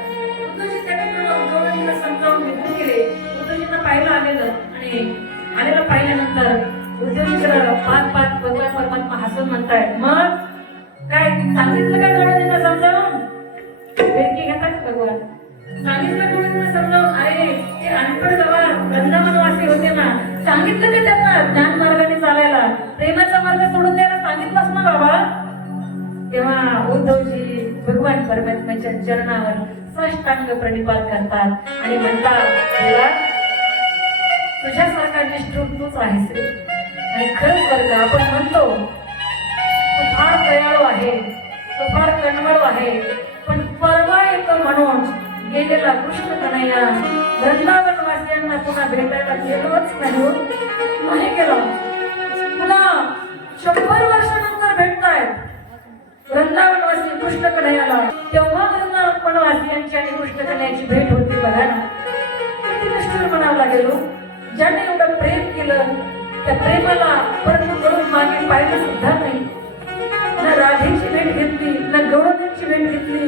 उद्धवजी त्याकडे गवळणीला समजावून निघून गेले. उद्धवजींना पाहिलं आलेलं आणि आलेलं पाहिल्यानंतर उद्धवजीकडे पाच भगवान परमात्मा हसून म्हणतायत मग काय सांगितलं का गवळणीला समजावून. वेळकी घेतात भगवान सांगितलं गवळणीला समजावून. अरे ते अनपढ गवार वृंदावनवासी होते ना सांगितलं का त्यांना ज्ञान मार्गाने चालायला प्रेमाचा मार्ग सोडून द्यायला सांगितलंच ना बाबा. तेव्हा उद्धवजी भगवान परमात्म्याच्या चरणावर साष्टांग प्रणिपात करतात आणि म्हणतात देवा तुझ्यासारखा निष्ठुर तूच आहेस रे. आणि खरंच बरं का आपण म्हणतो तो फार दयाळू आहे तो फार कणवळू आहे पण परवा येतो म्हणून गेलेला कृष्ण कन्हैया वृंदावनवासियांना पुन्हा भेटायला गेलोच नाही गेला. पुन्हा 100 वर्षानंतर भेटतायत वृंदावनवासी कृष्ण कन्हैयाला. तेव्हा वृंदावनवासियांची आणि कृष्ण कन्हैयाची भेट होती बघा ना. म्हणावं लागेल हो. ज्याने एवढं प्रेम केलं त्या प्रेमाला परत करून मागे पाहिलं सुद्धा नाही. ना राधेची भेट घेतली, ना गौरवाची भेट घेतली,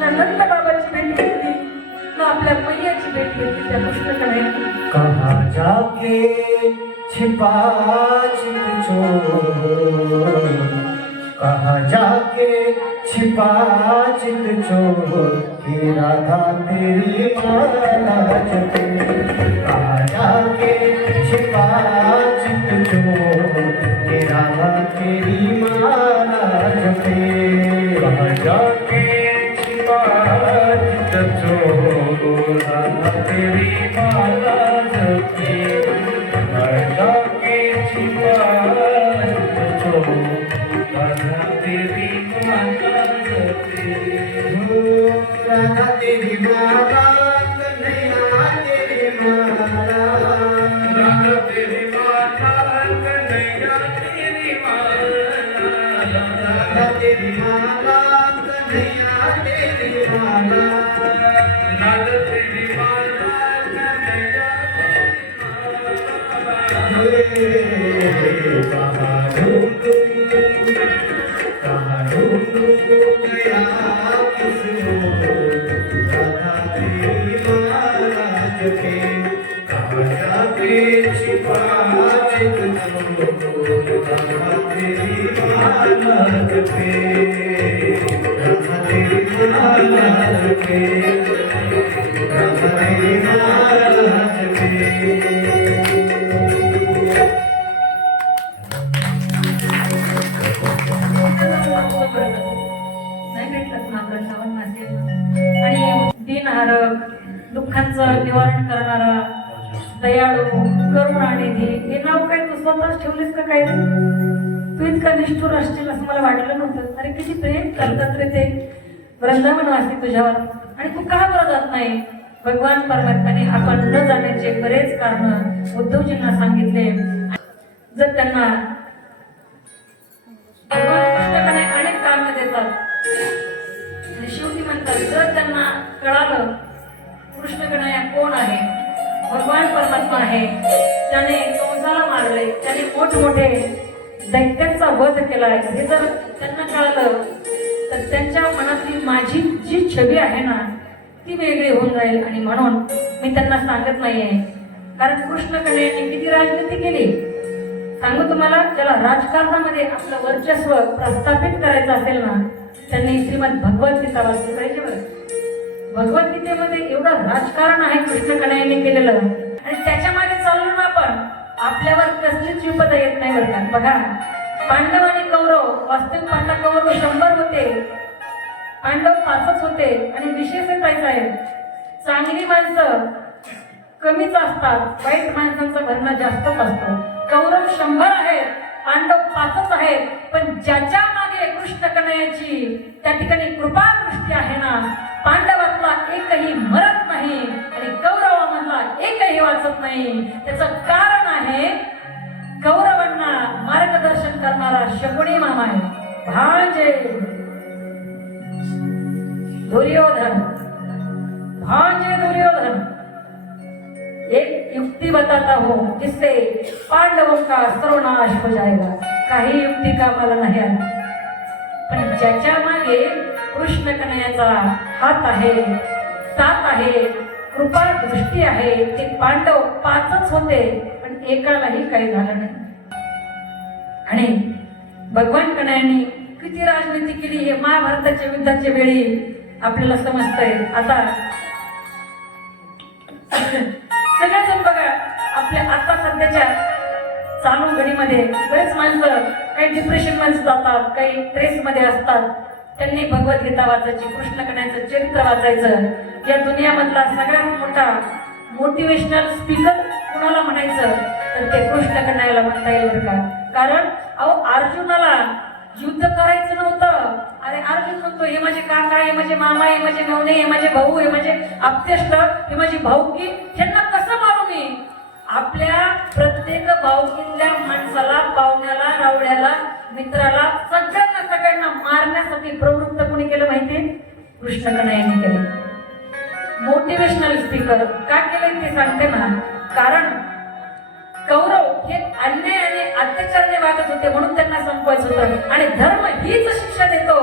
ना नंद बाबाची भेट घेतली, ना आपल्या मैयाची भेट घेतली त्या कृष्णाकडे. कहाँ जाके छिपा चित चोर, कहाँ जाके छिपा चित चोर, कि राधा तेरी माला जपे. कहाँ जाके छिपा चित चोर, कि राधा तेरी माला जपे. कहाँ जाके छिपा चित चोर, राधा तेरी माला जपे. कहाँ जाके छिपा चित चोर, राधा तेरी माला जपे. राधा तेरी माला, कन्हैया तेरी माला. राधा तेरी माला, कन्हैया तेरी माला. राधा तेरी माला, कन्हैया तेरी माला. राधा तेरी माला, कन्हैया तेरी माला. कहाँ ढूंढूं गया किसको, राधा तेरी माला जपे. कहाँ जाके छिपा चित चोर, राधा तेरी माला जपे. राधा तेरी माला जपे, राधा तेरी माला जपे. नाही भेटत मात्र श्रावण मासे. आणि दिनहारक, दुःखांचं निवारण करणारा, दयाळू, करुणानिधी हे नाव काय तू स्वतःच ठेवलीस का काय रे? तू इतका निष्ठुर असशील असं मला वाटलं नव्हतं. अरे किती प्रेम करतात रे ते वृंदावनवासी तुझ्यावर. आणि तू का बरं जात नाही? भगवान परमात्म्याने आपण न जाण्याचे बरेच कारण उद्धवजींना सांगितले. जर त्यांना भगवान कृष्णाकडे अनेक कारण देतात आणि शेवटी म्हणतात जर त्यांना कळालं कृष्णकडे कोण आहे, भगवान परमात्मा आहे, त्याने कंसाला मारले, त्याने मोठमोठे दैत्यांचा वध केलाय, हे जर त्यांना कळालं तर त्यांच्या मनातली माझी जी छबी आहे ना ती वेगळी होऊन जाईल. आणि म्हणून मी त्यांना सांगत नाहीये. कारण कृष्णकडे किती राजनीती केली सांगू तुम्हाला. ज्याला राजकारणामध्ये आपलं वर्चस्व प्रस्थापित करायचं असेल ना त्यांनी श्रीमद भगवद्गीता वाचली पाहिजे. बरं, भगवद्गीतेमध्ये एवढं राजकारण आहे कृष्णकन्हैयाने केलेलं आणि त्याच्या मागे चाललो ना आपण आपल्यावर कसलीच विपदा येत नाही. बरं का, बघा पांडव आणि कौरव, वास्तविक पांडव कौरव 100 होते, पांडव 5च होते. आणि विशेष काय आहे, चांगली माणसं कमीच असतात, वाईट माणसांचा भरणा जास्तच असतो. कौरव 100 आहेत, पांडव 5च आहेत. पण ज्याच्या मागे कृष्णकन्हैयाची त्या ठिकाणी कृपा दृष्टी आहे ना, पांडवातला एकही मरत नाही आणि कौरवामधला एकही वाचत नाही. त्याचं कारण आहे कौरवांना मार्गदर्शन करणारा शकुनी मामा आहे, भांजे दुर्योधन. भांजे दुर्योधन एक युक्ति बताता हूँ जिससे पांडवों का सर्वनाश हो जाएगा. काही युक्ती कामाला नाही आली. पण ज्याच्या मागे कृष्णकन्हैयाचा हात आहे, साथ आहे, कृपा दृष्टी आहे, ते पांडव 5च होते पण एकालाही काही झालं नाही. आणि भगवान कन्हैयाने किती राजनीती केली हे महाभारताच्या युद्धाच्या वेळी आपल्याला समजतंय. आता सगळेजण बघा आपल्या आता सध्याच्या चालू घडीमध्ये बरेच माणसं काही डिप्रेशन मध्ये जातात, काही ट्रेस मध्ये असतात. त्यांनी भगवद्गीता वाचायची, कृष्णकन्हैयाचं चरित्र वाचायचं. या दुनियामधला सगळ्यात मोठा मोटिवेशनल स्पीकर कुणाला म्हणायचं तर ते कृष्णकन्हैयाला म्हणता येईल बरं का. कारण अहो अर्जुनाला युद्ध करायचं नव्हतं. अरे अर्जुन म्हणतो हे माझे काका, हे माझे मामा, हे माझे नवने, हे माझे भाऊ, हे माझे आप्तेष्ट, हे माझी भाऊकी, त्यांना कसं मारू मी? आपल्या प्रत्येक भाऊकीतल्या माणसाला, पाहुण्याला, रावड्याला, मित्राला, सगळ्यांना मारण्यासाठी प्रवृत्त कोणी केलं माहितीये? कृष्णकन्हैयाने केलं. मोटिवेशनल स्पीकर का केले ते सांगते ना. कारण कौरव हे अन्याय आणि अत्याचाराने वागत होते म्हणून त्यांना संपवायचं होतं. आणि धर्म हीच शिक्षा देतो,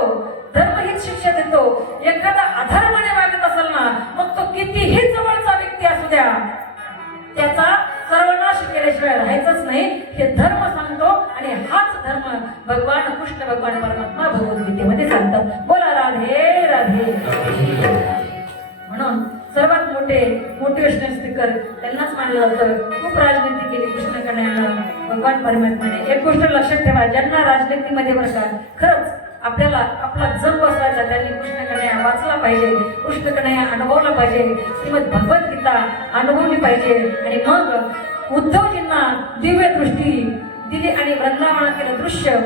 धर्म हीच शिक्षा देतो. एखादा अधर्माने वागत असेल ना, मग तो कितीही जवळचा व्यक्ती असू द्या, त्याचा सर्वनाश केल्याशिवाय राहायचंच नाही, हे धर्म सांगतो. आणि हाच धर्म भगवान कृष्ण भगवान परमात्मा भगवद्गीतेमध्ये सांगतात. बोला राधे राधे. म्हणून सर्वात मोठे मोटिवेशनल स्पीकर त्यांनाच मानलं जातं. खूप राजनीती केली कृष्ण कन्हैयानं, भगवान परमात्म्याने. एक गोष्ट लक्षात ठेवा, ज्यांना राजनीतीमध्ये बरं का खरंच आपल्याला आपला जम बसवायचा, त्यांनी कृष्ण कन्हैया वाचला पाहिजे, कृष्ण कन्हैया अनुभवला पाहिजे, श्रीमद भगवद्गीता अनुभवली पाहिजे. आणि मग उद्धवजींना दिव्य दृष्टी दिली आणि वृंदावनातील दृश्य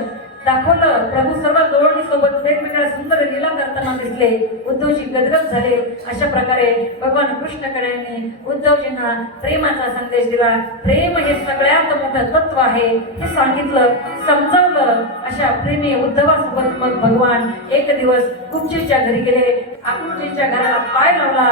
दाखवलं. प्रभू सर्व गवळणी सोबत वेगवेगळ्या सुंदर लीला करताना दिसले. उद्धवजी गदगद झाले. अशा प्रकारे भगवान कृष्ण कन्हैयाने उद्धवजींना प्रेमाचा संदेश दिला. प्रेम हे सगळ्यात मोठं तत्व आहे हे सांगितलं, समजावलं. अशा प्रेमी उद्धवासोबत मग भगवान एक दिवस कुब्जीच्या घरी गेले. कुब्जीच्या घराला पाय लावला.